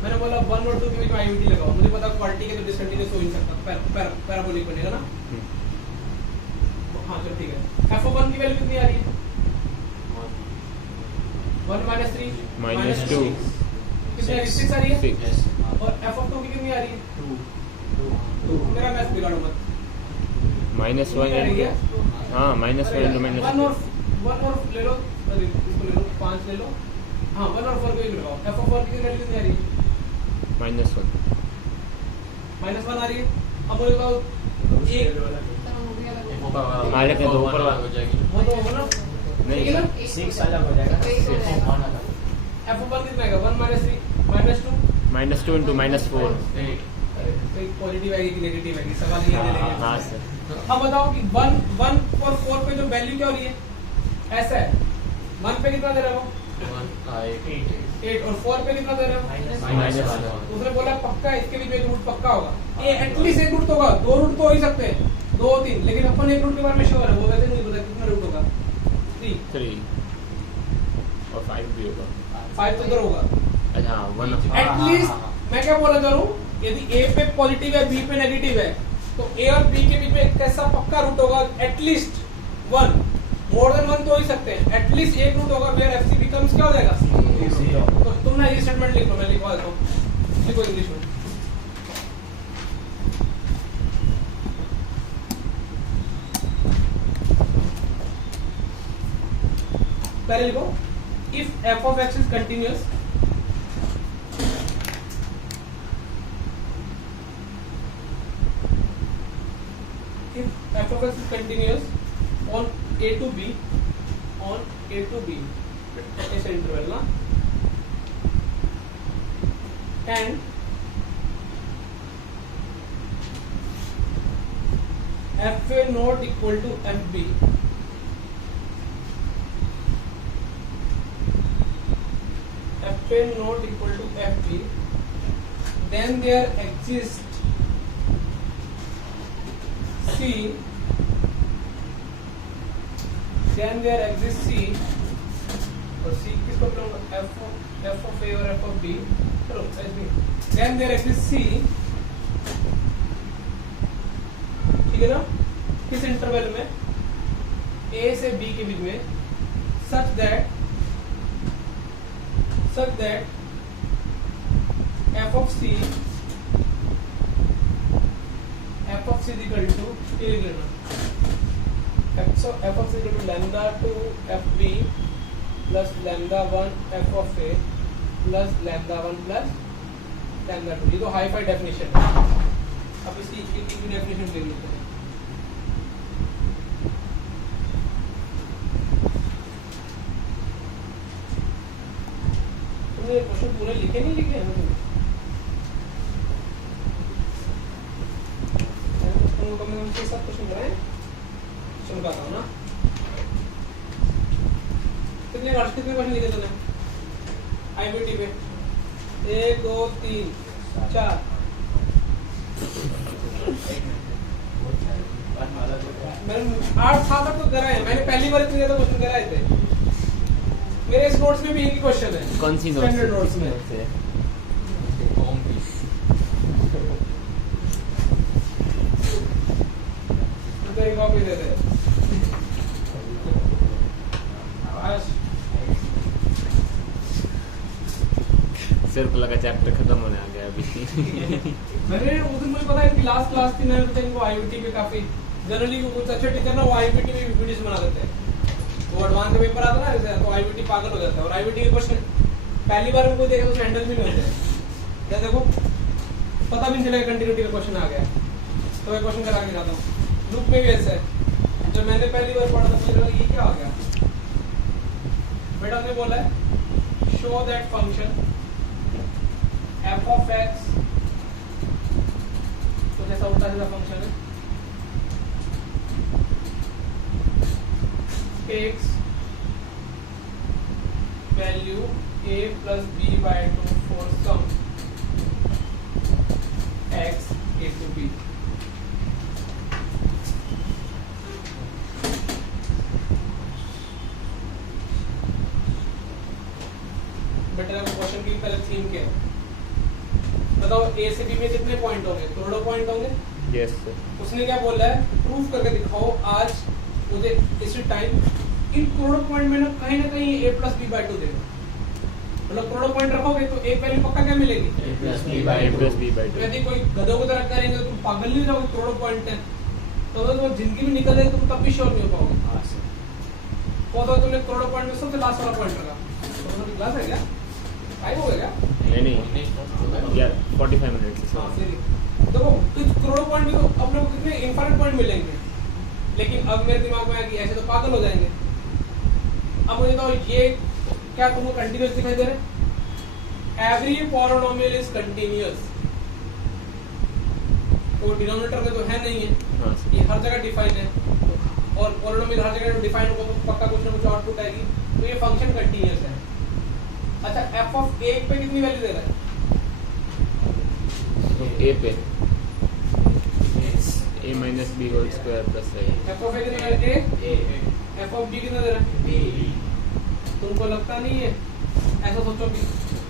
मैंने बोला 1 और 2 के बीच में IBT लगाओ, मुझे पता क्वाड्रेटिक है तो डिसकंटीन्यूअस हो ही नहीं सकता, पैराबोलिक बनेगा ना। हाँ चलो ठीक है, f of 1 की वैल्यू कितनी आ रही है, 1 - 3 -2 कितनी 6 आ रही है, 6 और f of 2 की कितनी आ रही है, 2। मेरा मैथ बिगाड़ो मत, -1 हाँ -1 × -2 1 और ले लो, इसको ले लो, 5 ले लो, हाँ 1 और 4 को भी लगाओ, f of 1 की वैल्यू कितनी आ रही है, -1 -1 आ रही है। अब मुझे बताओ एक मालिक ने दो ऊपर वाला हो जाएगी। वो तो होगा ना, ठीक है ना, 6 अलग हो जाएगा, 6 f of 1 कितना आएगा, 1 - 3 -2 -2 × -4 तो एक पॉजिटिव आएगी कि नेगेटिव आएगी, सवाल ये दे देंगे। हाँ सर। अब बताओ कि 1 और 4 पे जो वैल्यू क्या हो रही है, ऐसा है 1 पे कितना दे रहा हो 8 और 4 पे कितना दे रहे हो उसने बोला पक्का इसके बीच में एक रूट पक्का होगा, ये एटलीस्ट एक रूट तो होगा, 2 रूट तो हो ही सकते हैं, 2 3, लेकिन अपन एक रूट के बारे में श्योर है, वो वैसे नहीं पता कितना रूट होगा 3 और 5 भी होगा। 5 तो उधर होगा अच्छा हाँ 1 एटलीस्ट। मैं क्या बोला जा रहा हूँ, यदि ए पे पॉजिटिव है बी पे नेगेटिव है तो ए और बी के बीच में एक कैसा पक्का रूट होगा, एटलीस्ट 1, मोर देन 1 तो हो ही सकते हैं, एटलीस्ट एक रूट होगा वेयर एफसी बिकम्स क्या हो जाएगा, तो तुम ना ये स्टेटमेंट लिख लो, मैं लिखवा देता हूँ, लिखो इंग्लिश में। पहले लिखो if F of x is continuous, if f of x is continuous on a to b ऐसे इंटरवल ना, and fa not equal to fb, fa not equal to fb, then there exists C, then there exists C, और C किसको बोलूँगा, f of A और f of B, चलो ऐसे, then there exists C, ठीक है ना, किस इंटरवल में A से B के बीच में, such that f of C is equal to so f of c is equal to lambda 2 fb plus lambda 1 f of a plus lambda 1 plus lambda 2, ये तो हाई फाई डेफिनेशन है। अब इसकी एक एक डेफिनेशन ले लेते हैं। तुमने ये क्वेश्चन पूरे लिखे नहीं लिखे हैं तुमने? के साथ क्वेश्चन कराएं, चलो बताओ ना कितने क्वेश्चन लिखे तूने आईबीटी पे, 1 2 3 4, मैंने 8 साल तक तो कराए हैं, मैंने पहली बार इतने ज्यादा क्वेश्चन कराए थे, मेरे इस नोट्स में भी एक ही क्वेश्चन है। कौन सी स्टैंडर्ड नोट्स में कॉपी दे दे। सिर्फ लगा चैप्टर खत्म होने आ गया अभी। मैंने उस दिन मुझे पता है कि लास्ट क्लास थी, मैंने सोचा इनको आईबीटी पे काफी जनरली कुछ अच्छे टीचर ना वो आईबीटी में वीडियोस बना देते हैं, वो एडवांस का पेपर आता ना जैसे तो आईबीटी पागल हो जाता है, और आईबीटी के क्वेश्चन पहली बार में कोई देखे तो हैंडल भी नहीं होते, देखो पता भी नहीं चलेगा कंटिन्यूटी का क्वेश्चन आ गया, तो मैं क्वेश्चन करा के जाता हूँ। लूप में भी ऐसा है, जब मैंने पहली बार पढ़ा था मुझे लगा ये क्या आ गया, बेटा ने बोला है show that function f of x तो जैसा उल्टा सीधा फंक्शन है takes value a plus b by 2 for some x a to b, बेटा क्वेश्चन की पहले थीम क्या है बताओ, ए से बी में कितने पॉइंट होंगे, करोड़ों पॉइंट होंगे। Yes sir. उसने क्या बोला है, प्रूफ करके दिखाओ आज मुझे इसी टाइम इन करोड़ों पॉइंट में ना कहीं a plus b by 2 देगा, मतलब करोड़ों पॉइंट रखोगे तो एक वैल्यू पक्का क्या मिलेगी, a plus b by 2। यदि कोई गधों की तरह करेंगे तो तुम पागल नहीं हो जाओगे, करोड़ों पॉइंट है तो अगर तुम जिंदगी में निकल जाएगी तो तुम तब भी श्योर नहीं हो पाओगे। हाँ सर। तो तुमने करोड़ों पॉइंट में सबसे लास्ट वाला पॉइंट रखा, तो क्लास है क्या टाइम हो गया क्या, नहीं यार 45 मिनट्स। हाँ फिर देखो तो करोड़ों पॉइंट में तो अपने को कितने इनफाइनाइट पॉइंट मिलेंगे, लेकिन अब मेरे दिमाग में आ कि ऐसे तो पागल हो जाएंगे। अब मुझे तो ये क्या तुमको कंटिन्यूअस दिखाई दे रहे, एवरी पॉलिनोमियल इज कंटिन्यूअस। तो डिनोमिनेटर में तो है नहीं है, हाँ सर। ये हर जगह डिफाइन है, और पॉलिनोमियल हर जगह डिफाइन होगा तो पक्का कुछ ना कुछ आउटपुट आएगी, तो ये फंक्शन कंटिन्यूअस है। अच्छा, एफ ऑफ ए पे कितनी वैल्यू दे रहा है? तो ए पे a minus B whole square plus है। एफ ऑफ ए कितना दे रहा है? एफ ऑफ बी कितना दे रहा है? तुमको लगता नहीं है? ऐसा सोचो कि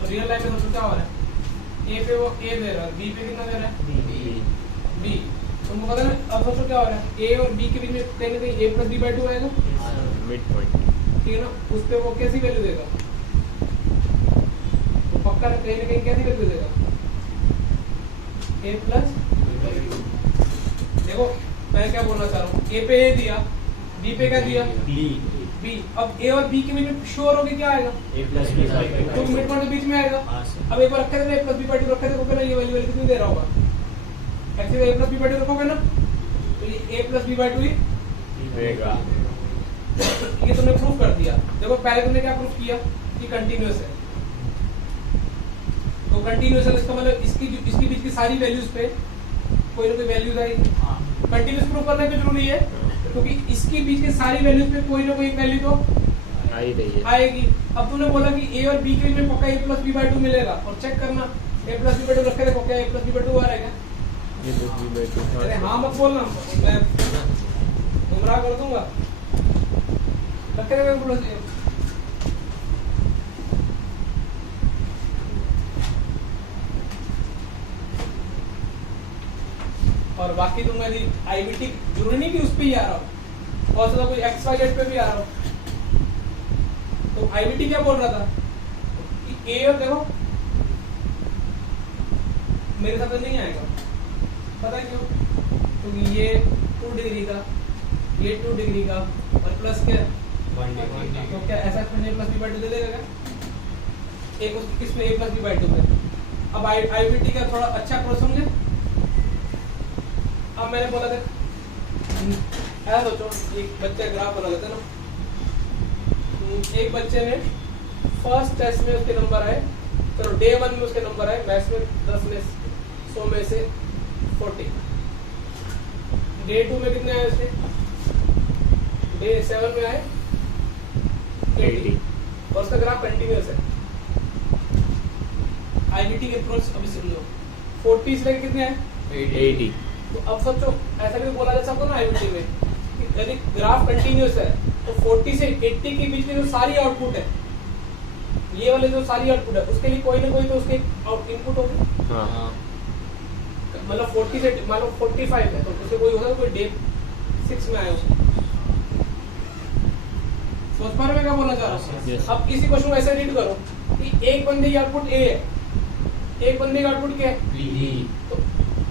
रियल लाइफ में सोचो क्या हो रहा है। ए पे वो ए दे रहा है, बी पे कितना दे रहा है? बी। तुमको पता है ना? अब सोचो क्या हो रहा है, ए और बी के बीच में कहीं ना कहीं ए प्लस बी बाई टू आएगा, मिड पॉइंट। ठीक है ना? उस पे वो कैसी वैल्यू देगा? तो पक्का कहीं ना कहीं कैसी वैल्यू देगा? ए प्लस। देखो मैं क्या बोलना चाह रहा हूँ, ए पे ए दिया, बी पे क्या दिया? बी। अब ए और बी के बीच में श्योर होके क्या आएगा? तो मिड पॉइंट के बीच में आएगा। अब एक बार रखे थे ए प्लस बी बाई टू रखे थे, तो ना ये वाली वैल्यू कितनी दे रहा होगा? Actually A plus B by two रखोगे ना, तो ये A plus B by two ही देगा। ये तुमने प्रूफ कर दिया। देखो पहले तुमने क्या प्रूफ किया कि कंटिन्यूअस है, तो कंटिन्यूअस है इसका मतलब इसकी बीच की सारी वैल्यूज पे कोई ना कोई वैल्यूज आएगी। कंटिन्यूअस प्रूफ करना क्यों जरूरी है? क्योंकि इसकी बीच की सारी वैल्यूज पे कोई ना कोई वैल्यू तो आ ही रही है। आएगी। अब तूने बोला कि ए और बी के बीच में पक्का ए प्लस बी बाई टू मिलेगा, और चेक करना ए प्लस बी बाई टू रखे देखो क्या ए प्लस बी बाई टू आ रहा है क्या? ये प्लस बी बाई टू। अरे हाँ मत बोलना, मैं गुमराह कर दूंगा। रखे देखो प्लस ए। और बाकी तुम यदि आईबीटी जरूरी नहीं कि उस पे ही आ रहा हो, और तो कोई एक्स वाई जेड पे भी आ रहा हो, तो आईबीटी क्या बोल रहा था कि ए और देखो मेरे साथ नहीं आएगा, पता है क्यों? क्योंकि ये 2 डिग्री का, ये 2 डिग्री का, और प्लस क्या, तो क्या ऐसा ए प्लस बी बाई टू दे देगा क्या? एक उसकी किस पे? ए प्लस बी बाई टू पे। अब आईबीटी का थोड़ा अच्छा अप्रोच समझे। अब मैंने बोला था ऐसा सोचो, एक बच्चे ग्राफ बना लेते ना, एक बच्चे ने फर्स्ट टेस्ट में उसके नंबर आए, चलो डे 1 में उसके नंबर आए मैथ्स में 10 में 100 में से 40। डे 2 में कितने आए उसके? डे 7 में आए 80, और उसका ग्राफ कंटिन्यूअस है। आईबीटी के अप्रोच अभी सुन लो, 40 से लेकर कितने आए? 80। तो अब सोचो ऐसा भी बोला जा सकता है ना आईबीटी में कि यदि ग्राफ कंटिन्यूअस है तो 40 से 80 के बीच में जो सारी आउटपुट है, ये वाले जो सारी आउटपुट है, उसके लिए कोई ना कोई तो उसके इनपुट होगी। हाँ। मतलब 40 से मान लो 45 है, तो उससे कोई होगा कोई डे 6 में आया उसको। सोच पा रहे मैं क्या बोलना चाह रहा हूँ? Yes. अब इसी क्वेश्चन को ऐसे रीड करो कि एक बंदे की आउटपुट ए है, एक बंदे का आउटपुट क्या है? तो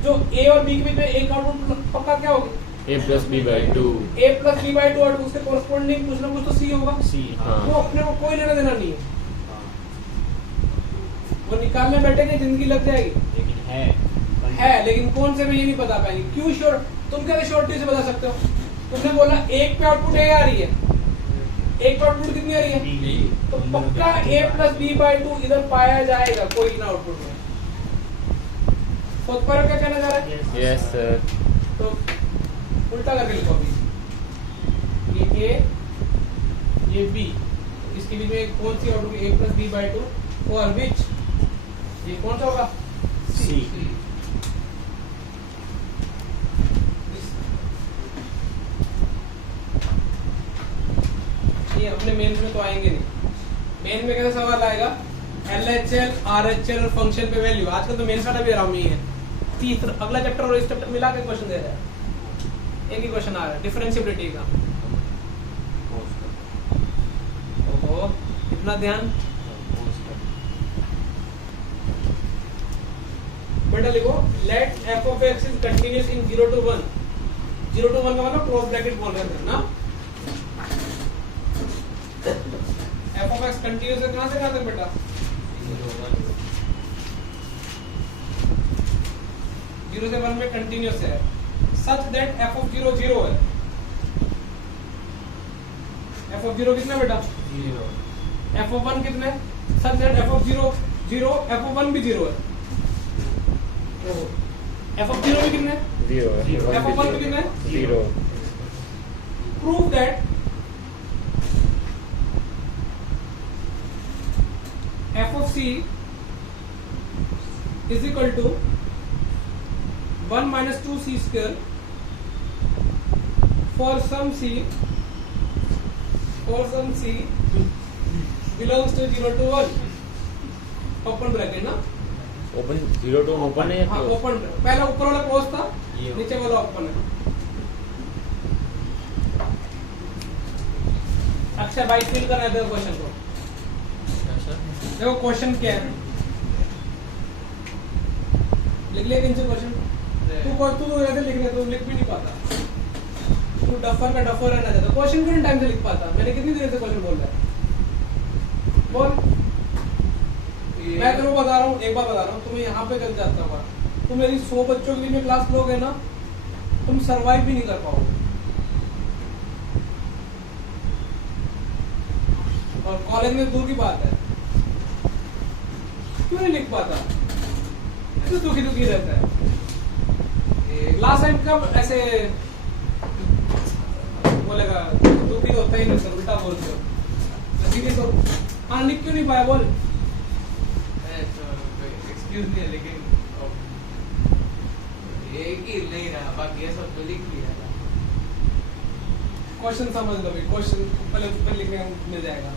जो ए और बी के बीच में एक आउटपुट पक्का क्या होगी? A plus B by two. A plus B by two, और उसके कोरस्पोंडिंग कुछ ना कुछ तो सी होगा। हाँ। वो अपने को कोई लेना देना नहीं है, वो निकालने बैठेंगे जिंदगी लग जाएगी। है लेकिन कौन से में ये नहीं बता पाएंगे। क्यों श्योर? तुम कैसे श्योरिटी से बता सकते हो? तुमने बोला एक पे आउटपुट ए आ रही है, एक पे आउटपुट कितनी आ रही है? तो पक्का ए प्लस बी बाई टू इधर पाया जाएगा कोई ना आउटपुट में। सोच पा रहे हो क्या कहना चाह रहा है? Yes sir. तो उल्टा करके लिखो अभी, ये ए ये बी, इसके बीच में कौन सी output? A plus B by two, और विच ये कौन सा होगा? सी। ये अपने मेंस में तो आएंगे नहीं। मेन में कैसा सवाल आएगा? LHL, RHL और फंक्शन पे वैल्यू। आजकल तो मेंस वाला भी आराम ही है। तीसरा अगला चैप्टर और इस चैप्टर मिला के क्वेश्चन दे रहा है, एक ही क्वेश्चन आ रहा है डिफरेंशिएबिलिटी का। ओहो इतना ध्यान। बेटा लिखो late f of x is continuous in 0 to 1। 0 to 1 का मतलब क्लोज ब्रैकेट बोल रहे हैं ना। f of x कंटिन्यूअस है कहां से कहां तक बेटा? 0 से 1 में कंटिन्यूअस है, सच दैट f of 0 0 है। f of 0 कितना बेटा? 0। f of 1 कितना है? Such that f of 0 zero, F of one भी जीरो है, एफ ऑफ जीरो भी कितना है, जीरो है, एफ ऑफ वन भी कितना है, zero. Prove that F of C is equal to 1 minus 2c square for some c belongs to 0 to 1 open bracket ना, ओपन 0 to 1 ओपन है या हाँ close? ओपन, पहला ऊपर वाला क्लोज था, नीचे वाला ओपन है। अच्छा भाई फिल करना है क्वेश्चन को, देखो क्वेश्चन क्या है, लिख लिया किन से क्वेश्चन, तू ऐसे लिख रहे, तू लिख भी नहीं पाता, तू डफर का डफर रहना चाहता, क्वेश्चन क्यों टाइम से लिख पाता, मैंने कितनी देर से क्वेश्चन बोल रहा है, बोल। मैं तेरे को बता रहा हूँ, एक बार बता रहा हूँ, तुम्हें यहाँ पे चल जाता हुआ, तुम मेरी 100 बच्चों के लिए में क्लास लोगे ना, तुम सरवाइव भी नहीं कर पाओगे, और कॉलेज में दूर की बात है, क्यों नहीं लिख पाता, क्यों दुखी दुखी रहता है। लास्ट टाइम कब ऐसे बोलेगा, दुखी तो होता ही नहीं, उल्टा बोलते हो, तो हाँ लिख क्यों नहीं पाया, बोल। एक्सक्यूज नहीं है, लेकिन एक ही नहीं रहा, बाकी ये सब तो लिख लिया था। क्वेश्चन समझ लो भाई, क्वेश्चन पहले लिखने में मिल जाएगा।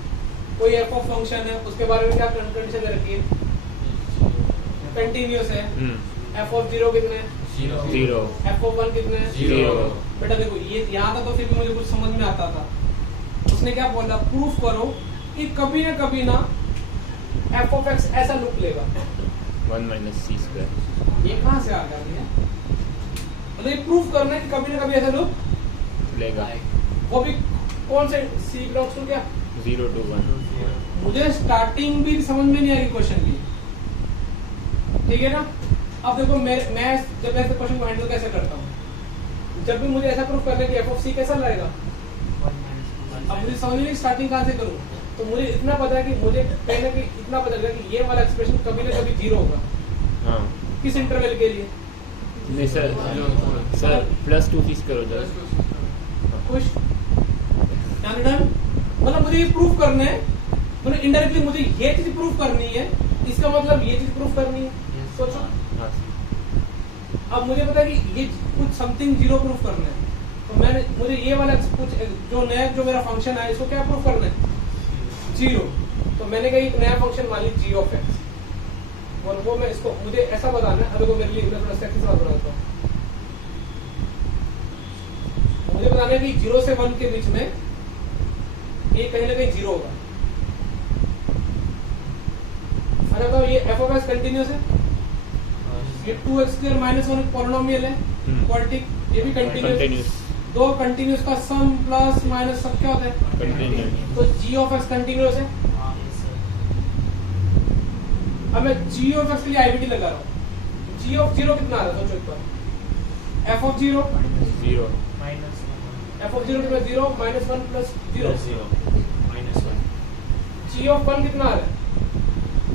कोई एफ ऑफ फंक्शन है, उसके बारे में क्या कंडीशन रखी है, कंटिन्यूअस है, एफ ऑफ जीरो कितने है, जीरो, एफ ऑफ वन कितने है, जीरो। बेटा देखो ये यहाँ था तो फिर भी मुझे कुछ समझ में आता था, उसने क्या बोला, प्रूफ करो कि कभी ना एफ ऑफ एक्स ऐसा लुक लेगा, 1 minus c square ये कहाँ से आ गया भैया, मतलब ये प्रूफ करना है कि कभी ना कभी ऐसा लुक लेगा, वो भी कौन से सी बिलोंग्स टू क्या, 0 to 1। मुझे स्टार्टिंग भी समझ में नहीं आई क्वेश्चन की, ठीक है ना। अब देखो मैं जब ऐसे क्वेश्चन को हैंडल कैसे करता हूँ, जब भी मुझे ऐसा प्रूफ करना है कि एफ ऑफ सी कैसा लगेगा, अब मुझे समझ नहीं स्टार्टिंग कहाँ से करूँ, तो मुझे इतना पता है कि मुझे कहीं ना कहीं इतना पता चलेगा कि ये वाला एक्सप्रेशन कभी ना कभी जीरो होगा, हाँ किस इंटरवल के लिए, नहीं सर +2 c square हो जाएगा, खुश, डन। मतलब मुझे ये प्रूफ करना है, मतलब इनडायरेक्टली मुझे ये चीज प्रूफ करनी है, इसका मतलब ये चीज प्रूफ करनी है, सोचो। हाँ अब मुझे पता है कि ये कुछ समथिंग जीरो प्रूफ करना है, तो मुझे ये वाला कुछ जो मेरा फंक्शन है इसको क्या प्रूफ करना है, जीरो। तो मैंने कहा एक नया फंक्शन मान ली जी ऑफ एक्स, और वो मैं इसको मुझे ऐसा बताना है, अभी को मेरे लिए मैं थोड़ा सेकंड से बताता हूँ, मुझे बताना है कि 0 से 1 के बीच में ये कहीं ना कहीं जीरो होगा। अच्छा तो ये एफ ऑफ एक्स कंटिन्यूअस है, ये 2x स्क्वायर माइनस 1 पॉलिनोमियल है, क्वाड्रेटिक, ये भी कंटिन्यूअस, दो कंटिन्यूअस का सम प्लस माइनस सब क्या होता है, कंटिन्यूअस। तो g ऑफ x कंटिन्यूअस है। अब मैं g ऑफ x के लिए आईवीटी लगा रहा हूँ, g ऑफ 0 कितना आ रहा है सोचो एक बार, f ऑफ 0 0, f ऑफ 0 कितना 0 माइनस 1 प्लस 0, g ऑफ 1 कितना आ रहा है,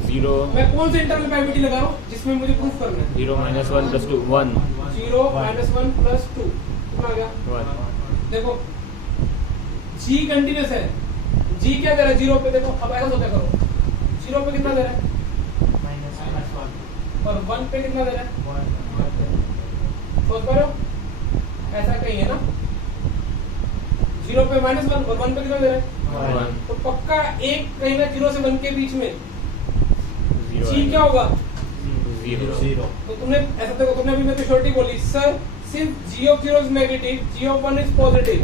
0, मैं कौन से इंटरवल पे आईवीटी लगा रहा हूँ जिसमें मुझे प्रूफ करना है, 0 minus 1 plus 2 1 0 माइनस 1 प्लस 2 कितना आ गया, 1। देखो g कंटिन्यूअस है, g क्या दे रहा है 0 पे, देखो अब ऐसा सोचा करो 0 पे कितना दे रहा है और 1 पे कितना दे रहा है, सोच पा रहे हो, ऐसा कहीं है ना, 0 पे -1 और 1 पे कितना दे रहा है 1, तो पक्का एक कहीं ना 0 से 1 के बीच में 0 g क्या होगा, 0। तो तुमने ऐसा देखो, तुमने अभी मेरे को श्योरिटी बोली सर सिर्फ g of 0 is negative, g of 1 is positive,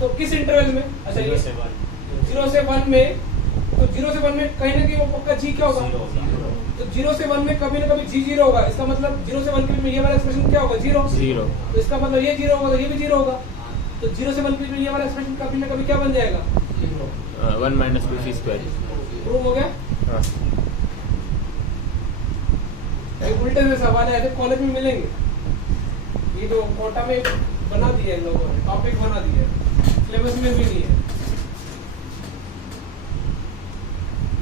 तो किस इंटरवल में, अच्छा ये 0 से 1 में, तो 0 से 1 में कहीं ना कहीं वो पक्का g क्या होगा, तो 0 से 1 में कभी ना कभी g 0 होगा, इसका मतलब 0 से 1 के बीच में ये वाला एक्सप्रेशन क्या होगा 0, तो इसका मतलब ये 0 होगा तो ये भी 0 होगा, तो 0 से 1 के बीच में ये वाला एक्सप्रेशन कभी ना कभी क्या बन जाएगा 1 minus 2c square। प्रूव हो गया। हाँ एक उल्टे से सवाल है, ऐसे कॉलेज में मिलेंगे, ये जो कोटा में बना दिया है लोगों ने, टॉपिक बना दिया है, सिलेबस में भी नहीं है,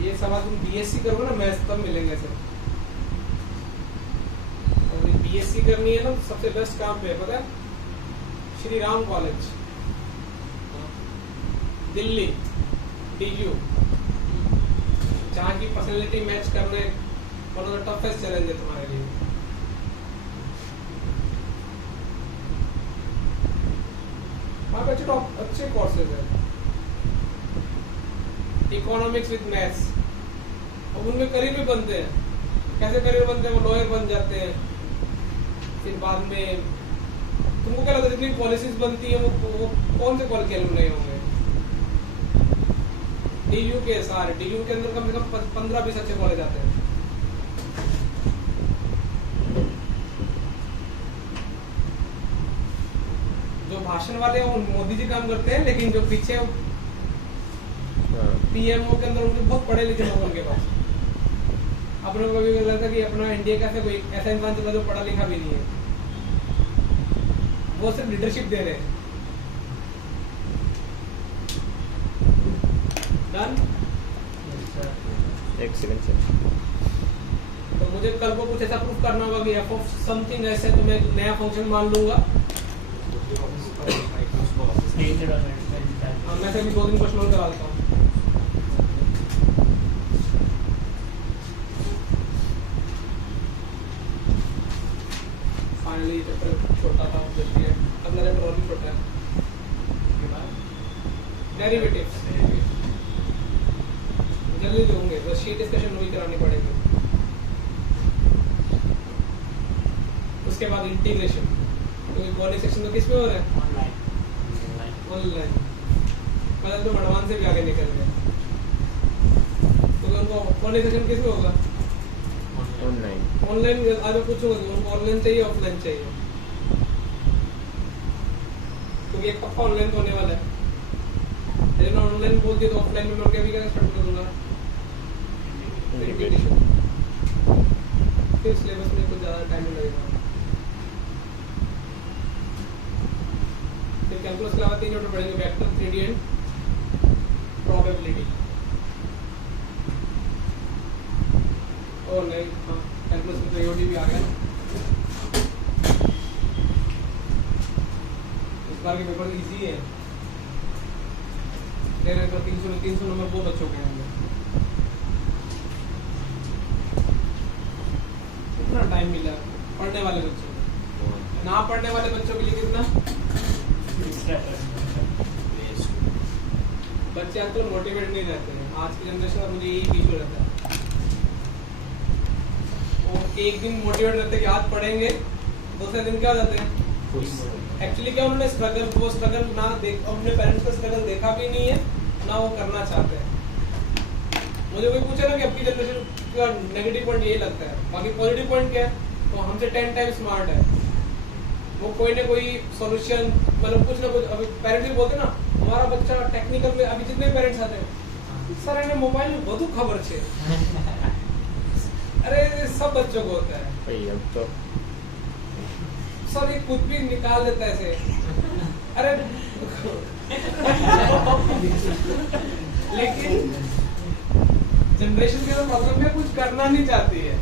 ये सवाल तुम बीएससी करोगे ना मैथ्स तब मिलेंगे सर। और बीएससी करनी है ना तो सबसे बेस्ट काम पे है पता है, श्री राम कॉलेज दिल्ली DU, जहाँ की पर्सनैलिटी मैच करने one of the toughest challenge है तुम्हारे लिए। वहाँ पे अच्छे कोर्सेज है, इकोनॉमिक्स विद मैथ्स, और उनमें करियर भी बनते हैं। कैसे करियर बनते हैं? वो लॉयर बन जाते हैं, फिर बाद में तुमको क्या लगता है जितनी पॉलिसीज बनती है वो कौन से कॉलेज के एलुमनाई होंगे? DU के सारे, DU के अंदर कम से कम 15-20 अच्छे कॉलेज आते हैं। जो भाषण वाले हैं वो मोदी जी काम करते हैं, लेकिन जो पीछे PMO के अंदर उनके बहुत पढ़े लिखे लोग उनके पास। अपने को कभी लगता है कि अपना इंडिया का कोई ऐसा इंसान चला जो पढ़ा लिखा भी नहीं है, वो सिर्फ लीडरशिप दे रहे हैं। डन? एक सेकंड से तो मुझे कल को कुछ ऐसा प्रूफ करना होगा कि f of समथिंग ऐसे, तो मैं नया फंक्शन मान लूंगा। मैं से भी 2-3 क्वेश्चन और करा देता हूँ। फाइनली चैप्टर छोटा था, जल्दी है, अगला चैप्टर और भी छोटा है। डेरिवेटिव्स जल्दी होंगे, बस शीट डिस्कशन वही करानी पड़ेगी। उसके बाद इंटीग्रेशन, क्योंकि कॉलेज सेक्शन तो किस में हो रहा है? ऑनलाइन। मतलब तुम एडवांस से भी आगे निकल गए, तो उनको कॉलेज सेक्शन किस में होगा? ऑनलाइन। ऑनलाइन आज मैं पूछूंगा कि उनको ऑनलाइन चाहिए ऑफलाइन चाहिए, क्योंकि एक पक्का ऑनलाइन होने वाला है। यदि मैं ऑनलाइन बोल दिया तो ऑफलाइन में मैं उनके भी क्या स्टार्ट कर दूंगा, फिर सिलेबस में कुछ ज़्यादा टाइम लगेगा। फिर कैलकुलस के अलावा 3 चैप्टर पढ़ेंगे, वेक्टर, 3D एंड प्रोबेबिलिटी। और नहीं, हाँ कैलकुलस में तो AOD भी आ गया ना। इस बार के पेपर इजी है, मेरे तो 300 नंबर बहुत अच्छे हो गए होंगे। इतना टाइम मिला पढ़ने वाले बच्चों को, ना पढ़ने वाले बच्चों के लिए कितना? बच्चे आजकल मोटिवेट नहीं रहते हैं, आज की जनरेशन का मुझे यही इशू रहता है। और एक दिन मोटिवेट रहते हैं कि आज पढ़ेंगे, दूसरे दिन क्या हो जाते हैं? एक्चुअली क्या उन्होंने स्ट्रगल ना देख, अपने पेरेंट्स का स्ट्रगल देखा भी नहीं है, ना वो करना चाहते हैं। मुझे कोई पूछे ना कि आपकी जनरेशन का नेगेटिव पॉइंट यही लगता है, बाकी पॉजिटिव पॉइंट क्या है? तो हमसे 10 टाइम स्मार्ट है वो, कोई ना कोई सॉल्यूशन, मतलब कुछ ना कुछ। अभी पेरेंट्स भी बोलते ना हमारा बच्चा टेक्निकल में, अभी जितने पेरेंट्स आते हैं सर इन्हें मोबाइल में बहुत खबर छे। अरे सब बच्चों को होता है भाई, अब तो सर ये कुछ भी निकाल देता है ऐसे। अरे लेकिन जनरेशन के प्रॉब्लम में कुछ करना नहीं चाहती है,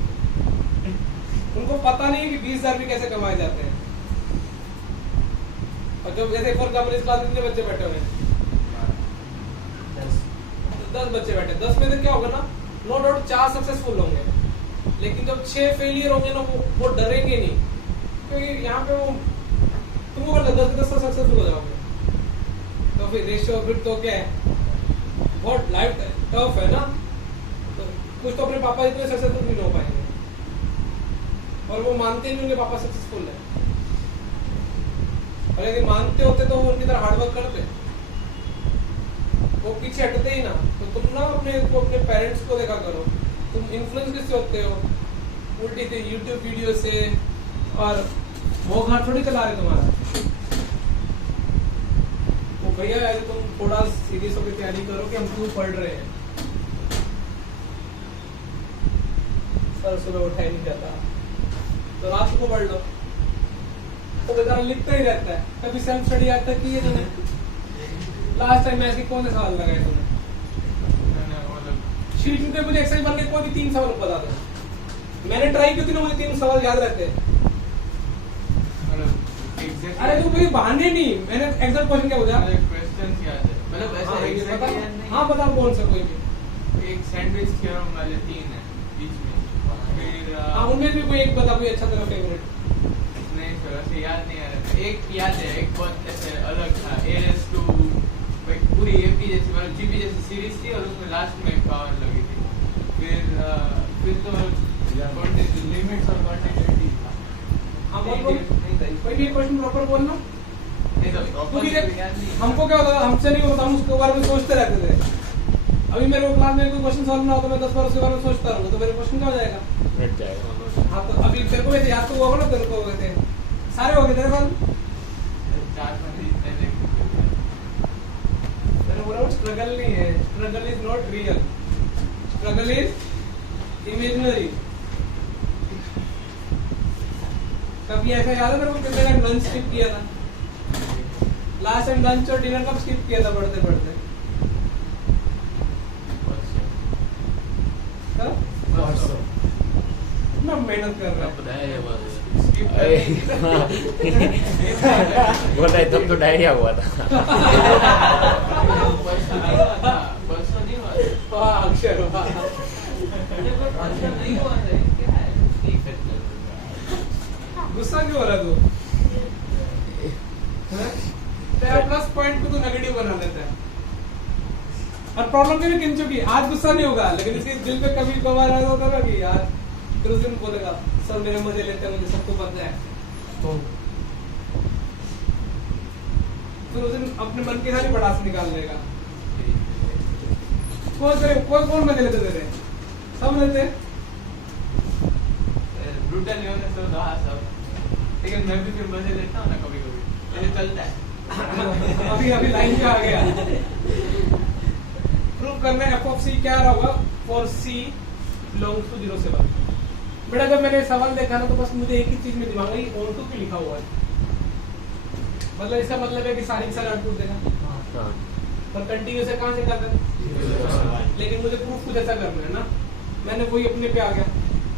उनको पता नहीं है कि 20,000 भी कैसे कमाए जाते हैं। और जब जैसे फॉर एग्जाम्पल इस क्लास में कितने बच्चे बैठे हुए हैं? 10 बच्चे बैठे, 10 में से क्या होगा ना, नो डाउट 4 सक्सेसफुल होंगे, लेकिन जब 6 फेलियर होंगे ना वो डरेंगे नहीं, क्योंकि यहाँ पे वो तुमको पता 10 सक्सेसफुल हो जाओगे। तो फिर रेशियो फिर तो क्या है, बहुत लाइफ टफ है ना, तो कुछ तो अपने पापा इतने सक्सेसफुल नहीं हो पाएंगे, और वो मानते नहीं उनके पापा सक्सेसफुल है। और यदि मानते होते तो वो उनकी तरह हार्डवर्क करते, वो पीछे हटते ही ना। तो तुम ना अपने पेरेंट्स को देखा करो, तुम इन्फ्लुएंस किससे होते हो? उल्टी से यूट्यूब वीडियो से, और वो घर थोड़ी चला रहे तुम्हारा। तो भैया तुम थोड़ा सीरियस होकर तैयारी करो कि हम क्यों पढ़ रहे हैं। सर सुबह उठा ही नहीं जाता, तो रात को पढ़ लो, तो बेचारा लिखता ही रहता है। कभी सेल्फ स्टडी आज तक की है तुमने? लास्ट टाइम मैथ्स के कौन से सवाल लगाए तुमने? शीट में मुझे एक्सरसाइज बन के कोई भी 3 सवाल बता दो। मैंने ट्राई की थी ना, मुझे 3 सवाल याद रहते हैं। अरे तो कोई बहाने नहीं, मैंने एग्जैक्ट क्वेश्चन क्या पूछा? क्वेश्चन याद है मतलब ऐसा एग्जैक्ट याद नहीं। हाँ बता कौन सा कोई भी। एक सैंडविच थ्योरम वाले 3 है बीच में, फिर हाँ उनमें भी कोई एक बता, कोई अच्छा तेरा फेवरेट। नहीं थोड़ा से याद नहीं आ रहा। एक याद है, एक बहुत ऐसे अलग था, एएस टू पूरी एपी जैसी मतलब जीपी जैसी सीरीज थी और उसमें लास्ट में पावर लगी थी। फिर तो लिमिट्स और कॉन्टिन्यूटी था। हाँ बोल कोई भी क्वेश्चन प्रॉपर बोलना। नहीं तो क्योंकि प्रॉपर देख, याद नहीं। हमको क्या होता था, हमसे नहीं होता, हम उसके बारे में सोचते रहते थे। अभी मेरे को क्लास में कोई क्वेश्चन सॉल्व ना हो तो मैं 10 बार उसके बारे में सोचता रहूंगा, तो मेरे क्वेश्चन क्या हो जाएगा? मिट जाएगा। हाँ तो अभी तेरे को वैसे याद तो हुआ होगा ना, तेरे को हो गए थे सारे, हो गए तेरे साल। 4-5 दिन पहले मैंने बोला स्ट्रगल नहीं है, struggle is not real, struggle is imaginary. कभी ऐसा याद है मेरे को कितने टाइम लंच स्किप किया था? लास्ट टाइम लंच और डिनर कब स्किप किया था पढ़ते पढ़ते? मैं मेहनत कर रहा हूँ। बोला है तब तो डायरिया हुआ था। परसों नहीं हुआ। वाह अक्षर वाह। नहीं हुआ है, क्या है? गुस्सा क्यों हो रहा तू? तेरा प्लस पॉइंट को तू नेगेटिव बना देता है। और प्रॉब्लम भी गिन चुकी, आज गुस्सा नहीं होगा, लेकिन इसके दिल पे कभी कभार ऐसा होता है कि यार फिर उस दिन बोलेगा सर मेरे मजे लेते हैं, मुझे सबको पता है। तो फिर उस दिन अपने मन की सारी भड़ास निकाल लेगा। कौन मजे लेते तेरे? सब लेते। ब्रूटल होने से तो सब, लेकिन मैं भी फिर मजे लेता हूँ ना कभी कभी, ऐसे चलता है। अभी लाइन पे आ गया। प्रूव करना है एफ ऑफ सी क्या रहा होगा फॉर सी बिलोंग्स टू 0 से 1। बेटा जब मैंने सवाल देखा ना तो बस मुझे एक ही चीज में दिमाग आई, ऑन टू पे लिखा हुआ है, मतलब इसका मतलब है कि सारी आउटपुट देगा। पर कंटिन्यू से कहां से करता है? लेकिन मुझे प्रूफ कुछ ऐसा करना है ना, मैंने वही अपने पे आ गया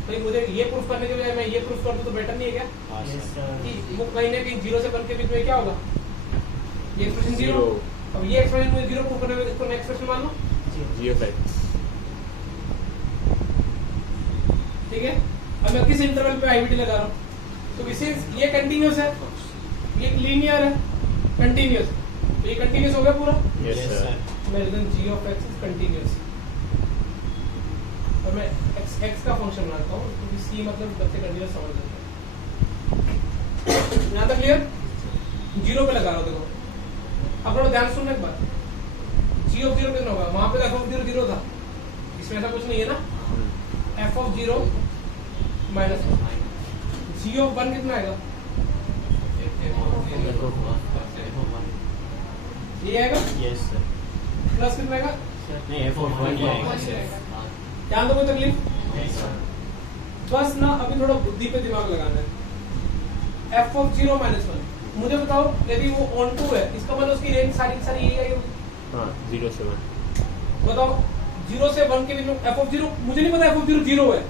भाई, मुझे ये प्रूफ करने के बजाय मैं ये प्रूफ कर दूं तो बेटर नहीं है क्या? कि वो कहीं ना कहीं 0 से 1 के बीच में क्या होगा? ये एक्सप्रेशन 0। अब ये एक्सप्रेशन मुझे 0 प्रूफ करने में इसको नेक्स्ट एक्सप्रेशन मान लो GFX। ठीक है। अब मैं किस इंटरवल पे आईवीटी लगा रहा हूँ? तो इसे ये कंटीन्यूअस है, ये लीनियर है, कंटीन्यूअस, तो ये कंटीन्यूअस हो गया पूरा। Yes sir. मैं then g of x is continuous, और मैं x का फंक्शन बनाता हूँ क्योंकि c मतलब बच्चे कंटीन्यूअस समझ लेते हैं। यहाँ तक क्लियर? 0 पे लगा रहा हूँ, देखो अब थोड़ा ध्यान सुनना एक बार। g of 0 कितना होगा? वहां पे f of 0 0 था, इसमें ऐसा कुछ नहीं है ना। f of 0 minus g of 1 कितना आएगा? ये आएगा यस सर। प्लस कितना आएगा? नहीं एफ ऑफ 1 ही आएगा सर। ध्यान दो, कोई तकलीफ? नहीं सर। बस ना अभी थोड़ा बुद्धि पे दिमाग लगाना है। f of 0 माइनस 1 मुझे बताओ, यदि वो ऑन टू है इसका मतलब उसकी रेंज सारी सारी यही आई होगी। हाँ 0 से 1। बताओ 0 से 1 के बीच में f of 0, मुझे नहीं पता f of 0 0 है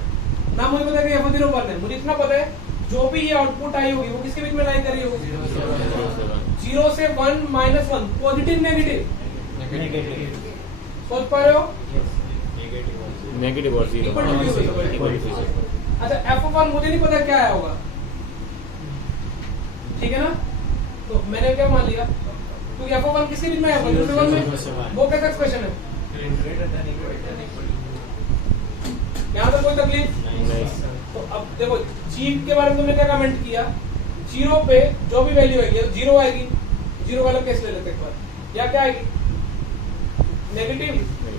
ना, मुझे पता है कि f of 0 1 है। मुझे इतना पता है जो भी ये आउटपुट आई होगी वो किसके बीच में लाई कर रही होगी? 0 से 1 माइनस 1, पॉजिटिव नेगेटिव? सोच पा रहे हो? नेगेटिव और 0 Equal to 0। अच्छा f of 1 मुझे नहीं पता क्या आया होगा, ठीक है ना? तो मैंने क्या मान लिया, क्योंकि f of 1 किसके बीच में आया? 0 से 1 में। वो कैसा एक्सप्रेशन है? यहाँ तक कोई तकलीफ? तो अब देखो g के बारे में तुमने क्या कमेंट किया? 0 पे जो भी वैल्यू आएगी 0 आएगी, 0 वाला कैसे ले लेते एक बार, या क्या आएगी? नेगेटिव।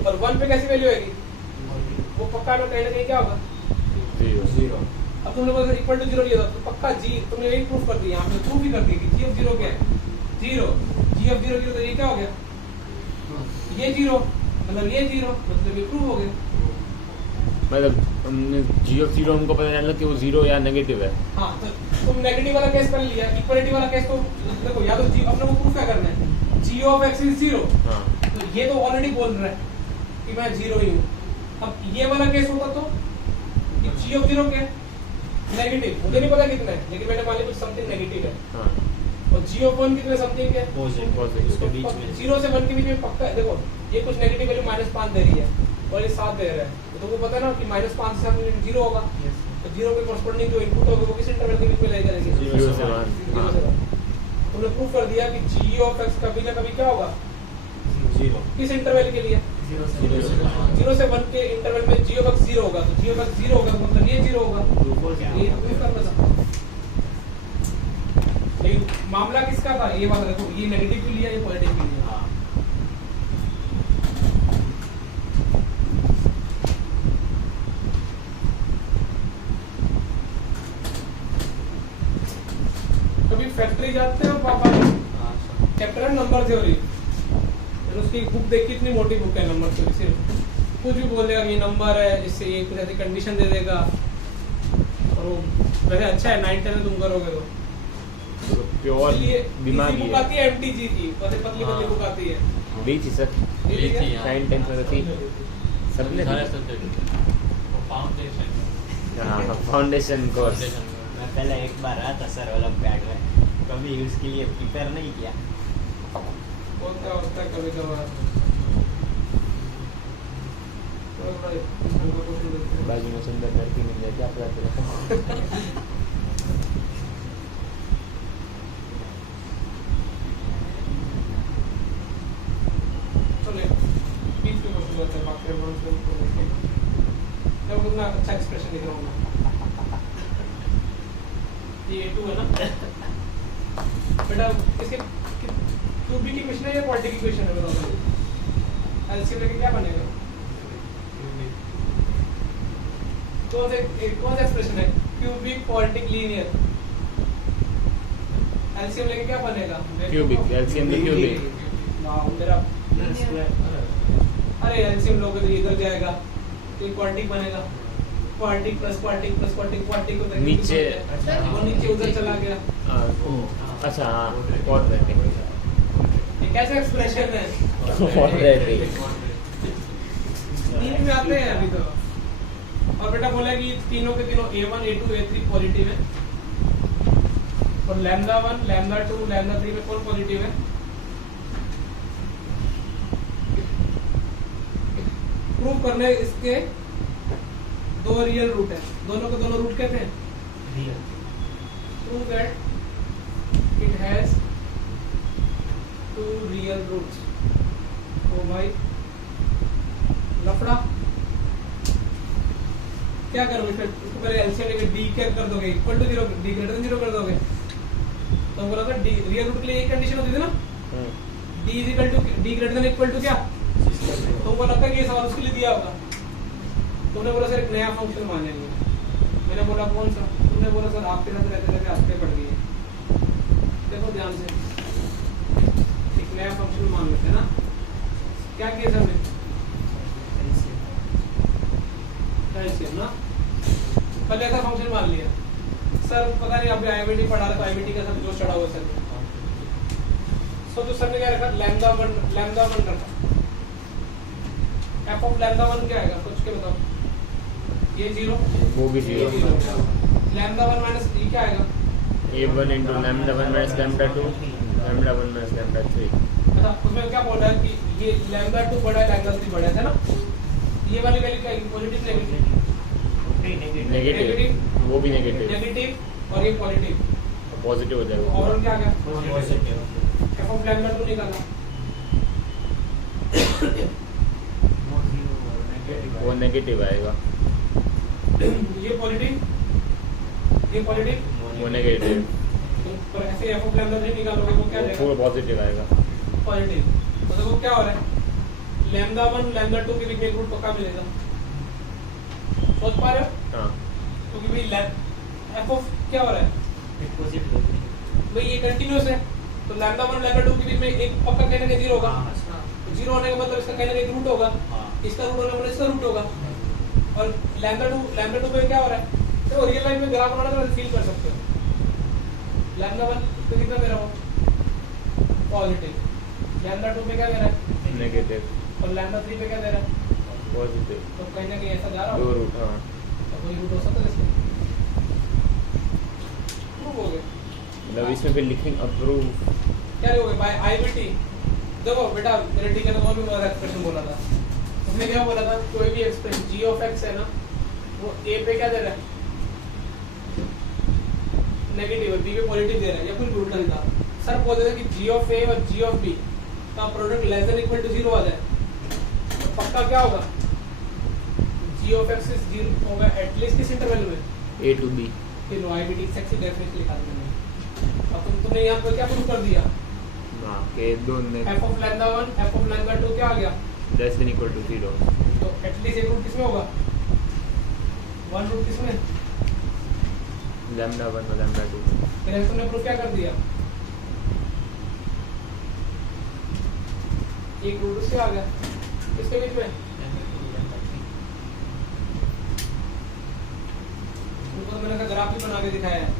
और 1 पे कैसी वैल्यू आएगी? वो पक्का में कहीं ना कहीं क्या होगा? 0। अब तुमने बोला इक्वल टू 0 लिया था तो पक्का g, तुमने यही प्रूफ कर दिया, आपने प्रूफ भी कर दिया कि g of 0 क्या है? 0। g of 0 0 तो ये क्या हो गया? ये 0 मतलब ये 0, मतलब ये प्रूफ हो गया। मतलब g of 0 हमको पता चला कि वो 0 या नेगेटिव है। हाँ तो तुम नेगेटिव वाला केस कर लिया, इक्वलिटी वाला केस तो देखो, या तो g अपने को प्रूफ क्या करना है? g of x is 0। हाँ तो ये तो ऑलरेडी बोल रहा है कि मैं 0 ही हूँ, अब ये वाला केस होता तो g ऑफ 0 क्या है? नेगेटिव। मुझे नहीं पता कितना है, लेकिन मैंने मान लिया कुछ समथिंग नेगेटिव है। हाँ और g ऑफ 1 कितने समथिंग है? पॉजिटिव इसके बीच में 0 से 1 के बीच में पक्का है। देखो ये कुछ नेगेटिव वैल्यू -5 दे रही है और ये 7 दे रहा है, तो तुमको पता है ना कि -5 से 7 0 होगा। तो 0 के कॉरस्पॉन्डिंग जो इनपुट होगा वो किस इंटरवल के बीच में लेकर जाएंगे? 0 से 1। 0 से 1। तुमने प्रूव कर दिया कि g ऑफ x कभी ना कभी क्या होगा? 0 किस इंटरवल के लिए? 0 से 1 के इंटरवल में g ऑफ x 0 होगा, तो g ऑफ x 0 होगा तो मतलब ये 0 होगा। ये प्रूव करना था। लेकिन मामला किसका था? ये वाला देखो, ये नेगेटिव भी लिया, ये पॉजिटिव भी लिया। हाँ कभी फैक्ट्री जाते हो पापा? चैप्टर है नंबर थ्योरी, उसकी बुक देखी, इतनी मोटी बुक है नंबर थ्योरी। सिर्फ कुछ भी बोल देगा कि नंबर है, इससे ये कुछ ऐसी कंडीशन दे देगा, और वो वैसे अच्छा है 9-10 में तुम करोगे तो प्योर दिमागी बुक है। आती है MTG की, वैसे पतली पतली बुक आती है। ली थी सर, ये थी, क्या? 9-10 में थी सबने सारे दी। सब्जेक्ट फाउंडेशन हाँ फाउंडेशन कोर्स। मैं पहले एक बार रहा था सर ओलंपियाड में, कभी उसके लिए प्रिपेयर नहीं किया। होता है कभी कभार। बाजू में सुंदर लड़की मिल जाए, क्या पता चलो बीच में क्वेश्चन होता है, बाकी एडवांस में तो जब कितना अच्छा एक्सप्रेशन दिख रहा हूँ मैं। ये 2 है ना बेटा? इसके क्यूबिक की क्वेश्चन है या क्वाड्रेटिक की क्वेश्चन है? बताओ एलसीएम लेके क्या बनेगा? कौन सा एक्सप्रेशन है? Cubic, quadratic, linear. एलसीएम लेके क्या बनेगा? क्यूबिक, एलसीएम ले क्यूबिक। वाह मेरा, अरे एलसीएम लोगे तो इधर जाएगा तो क्वाड्रेटिक बनेगा। Quadratic plus quadratic plus quadratic, quadratic को नीचे वो नीचे उधर चला गया। अच्छा हाँ क्वाड्रेटिक। ये कैसा एक्सप्रेशन है? क्वाड्रेटिक तीन में आते हैं अभी तो। और बेटा बोला कि तीनों के तीनों A1 A2 A3 पॉजिटिव है, और लैम्डा 1 लैम्डा 2 लैम्डा 3 में कौन पॉजिटिव है? प्रूव करने इसके 2 रियल रूट है, दोनों के दोनों रूट कहते हैं। Prove that it has 2 real roots. ओ भाई लफड़ा क्या करोगे फिर? इसको पहले एलसीएम लेके डी क्या कर दोगे? Equal to 0, D greater than 0 कर दोगे। तो बोला था डी रियल रूट के लिए एक कंडीशन होती थी ना, D is equal to D greater than equal to क्या? तुमको लगता है कि ये सवाल उसके लिए दिया होगा? तुमने बोला सर एक नया फंक्शन मानेंगे। मैंने बोला कौन सा? तुमने बोला सर आपके साथ रहते रहते आदतें पड़ गई है। देखो ध्यान से, एक नया फंक्शन मान लेते हैं ना। क्या किया सर ने? एलसीएम ना, पहले ऐसा फंक्शन मान लिया। सर पता नहीं अभी आईएमटी पढ़ा रहा था, आईएमटी का सब जो चढ़ा हुआ सर। सो जो सर ने क्या रखा? लैम्डा 1 रखा। एफ ऑफ लैम्डा 1 क्या आएगा? सोच के बताओ। ये 0, वो भी 0। लैम्डा 1 माइनस ये क्या आएगा? A1 into lambda 1 minus lambda 2 lambda 1 minus lambda 3। अच्छा उसमें क्या बोल रहा है कि ये लैम्डा 2 बड़ा है लैम्डा 3 बड़ा है ना? ये वाली वैल्यू क्या है? Positive negative? नेगेटिव, वो भी नेगेटिव। नेगेटिव और ये पॉजिटिव, पॉजिटिव हो जाएगा। और क्या आ गया? एफ ऑफ लैम्डा 2 निकाला। वो नेगेटिव आएगा, ये पॉजिटिव, ये पॉजिटिव, वो नेगेटिव, तो ऐसे एफ ऑफ लैम्डा 3 निकालोगे वो क्या वो देगा? पॉजिटिव आएगा। पॉजिटिव। तो देखो क्या हो रहा है? लैम्डा 1 लैम्डा 2 के बीच में रूट पक्का मिलेगा। सोच पा रहे हो? हाँ क्योंकि भाई एफ ऑफ क्या हो रहा है? भाई ये कंटिन्यूअस है, तो लैम्डा 1 लैम्डा 2 के बीच में एक पक्का कहने का 0 होगा। तो 0 होने का मतलब इसका कहने का एक रूट होगा, इसका रूट होने का मतलब इसका रूट होगा। और लैम्डा 2 पे क्या हो रहा है? तो रियल लाइफ में ग्राफ बनाना तो फील कर सकते हो। लैम्डा 1 पे कितना दे रहा हूँ? पॉजिटिव। लैम्डा 2 पे क्या दे रहा है? नेगेटिव। और लैम्डा 3 पे क्या दे रहा है? पॉजिटिव तो कहीं ना कहीं ऐसा जा रहा दो होगा रूट हाँ तो कोई रूट हो सकता है इसमें प्रूव हो गया मतलब इसमें फिर लिखेंगे अप्रूव क्या लिखोगे बाय आईबीटी देखो बेटा मेरे टीचर ने भी मेरा एक्सप्रेशन बोला था उसने क्या बोला था कोई भी एक्सप्रेशन g ऑफ x है ना वो a पे क्या दे रहा है नेगेटिव है b पे पॉजिटिव दे रहा है या कुछ उल्टा नहीं था सर बोलते थे कि g ऑफ a और g ऑफ b का product less than equal to 0 आ जाए तो पक्का क्या होगा g ऑफ x इज 0 होगा एटलीस्ट किस इंटरवल में A to B फिर आईबीटी सेक्सी डेफिनेटली निकाल देंगे अब तुमने यहाँ पर क्या प्रूव कर दिया हाँ के दो f of lambda 1 f of lambda 2 क्या आ गया लेस देन इक्वल टू 0 तो एटलीस्ट एक रूट किसमें होगा वन रूट किसमें लैम्डा 1 और लैम्डा 2 फिर ऐसे तुमने प्रूफ क्या कर दिया एक रूट उससे आ गया किसके बीच में ऊपर तो मैंने का ग्राफ भी बना के दिखाया है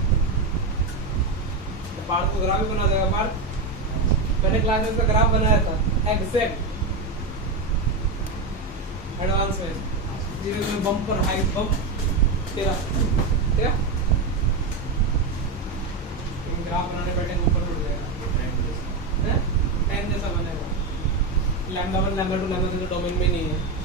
तो पार्थ को ग्राफ भी बना देगा पार्थ मैंने क्लास में इसका ग्राफ बनाया था एग्जैक्ट एडवांस में जिसमें बम पर हाइट बम तेरा तेरा ग्राफ बनाने बैठे ऊपर उड़ जाएगा हैं टाइम जैसा बनेगा लैम्डा 1 लैम्डा 2 लैम्डा 3 डोमेन में नहीं है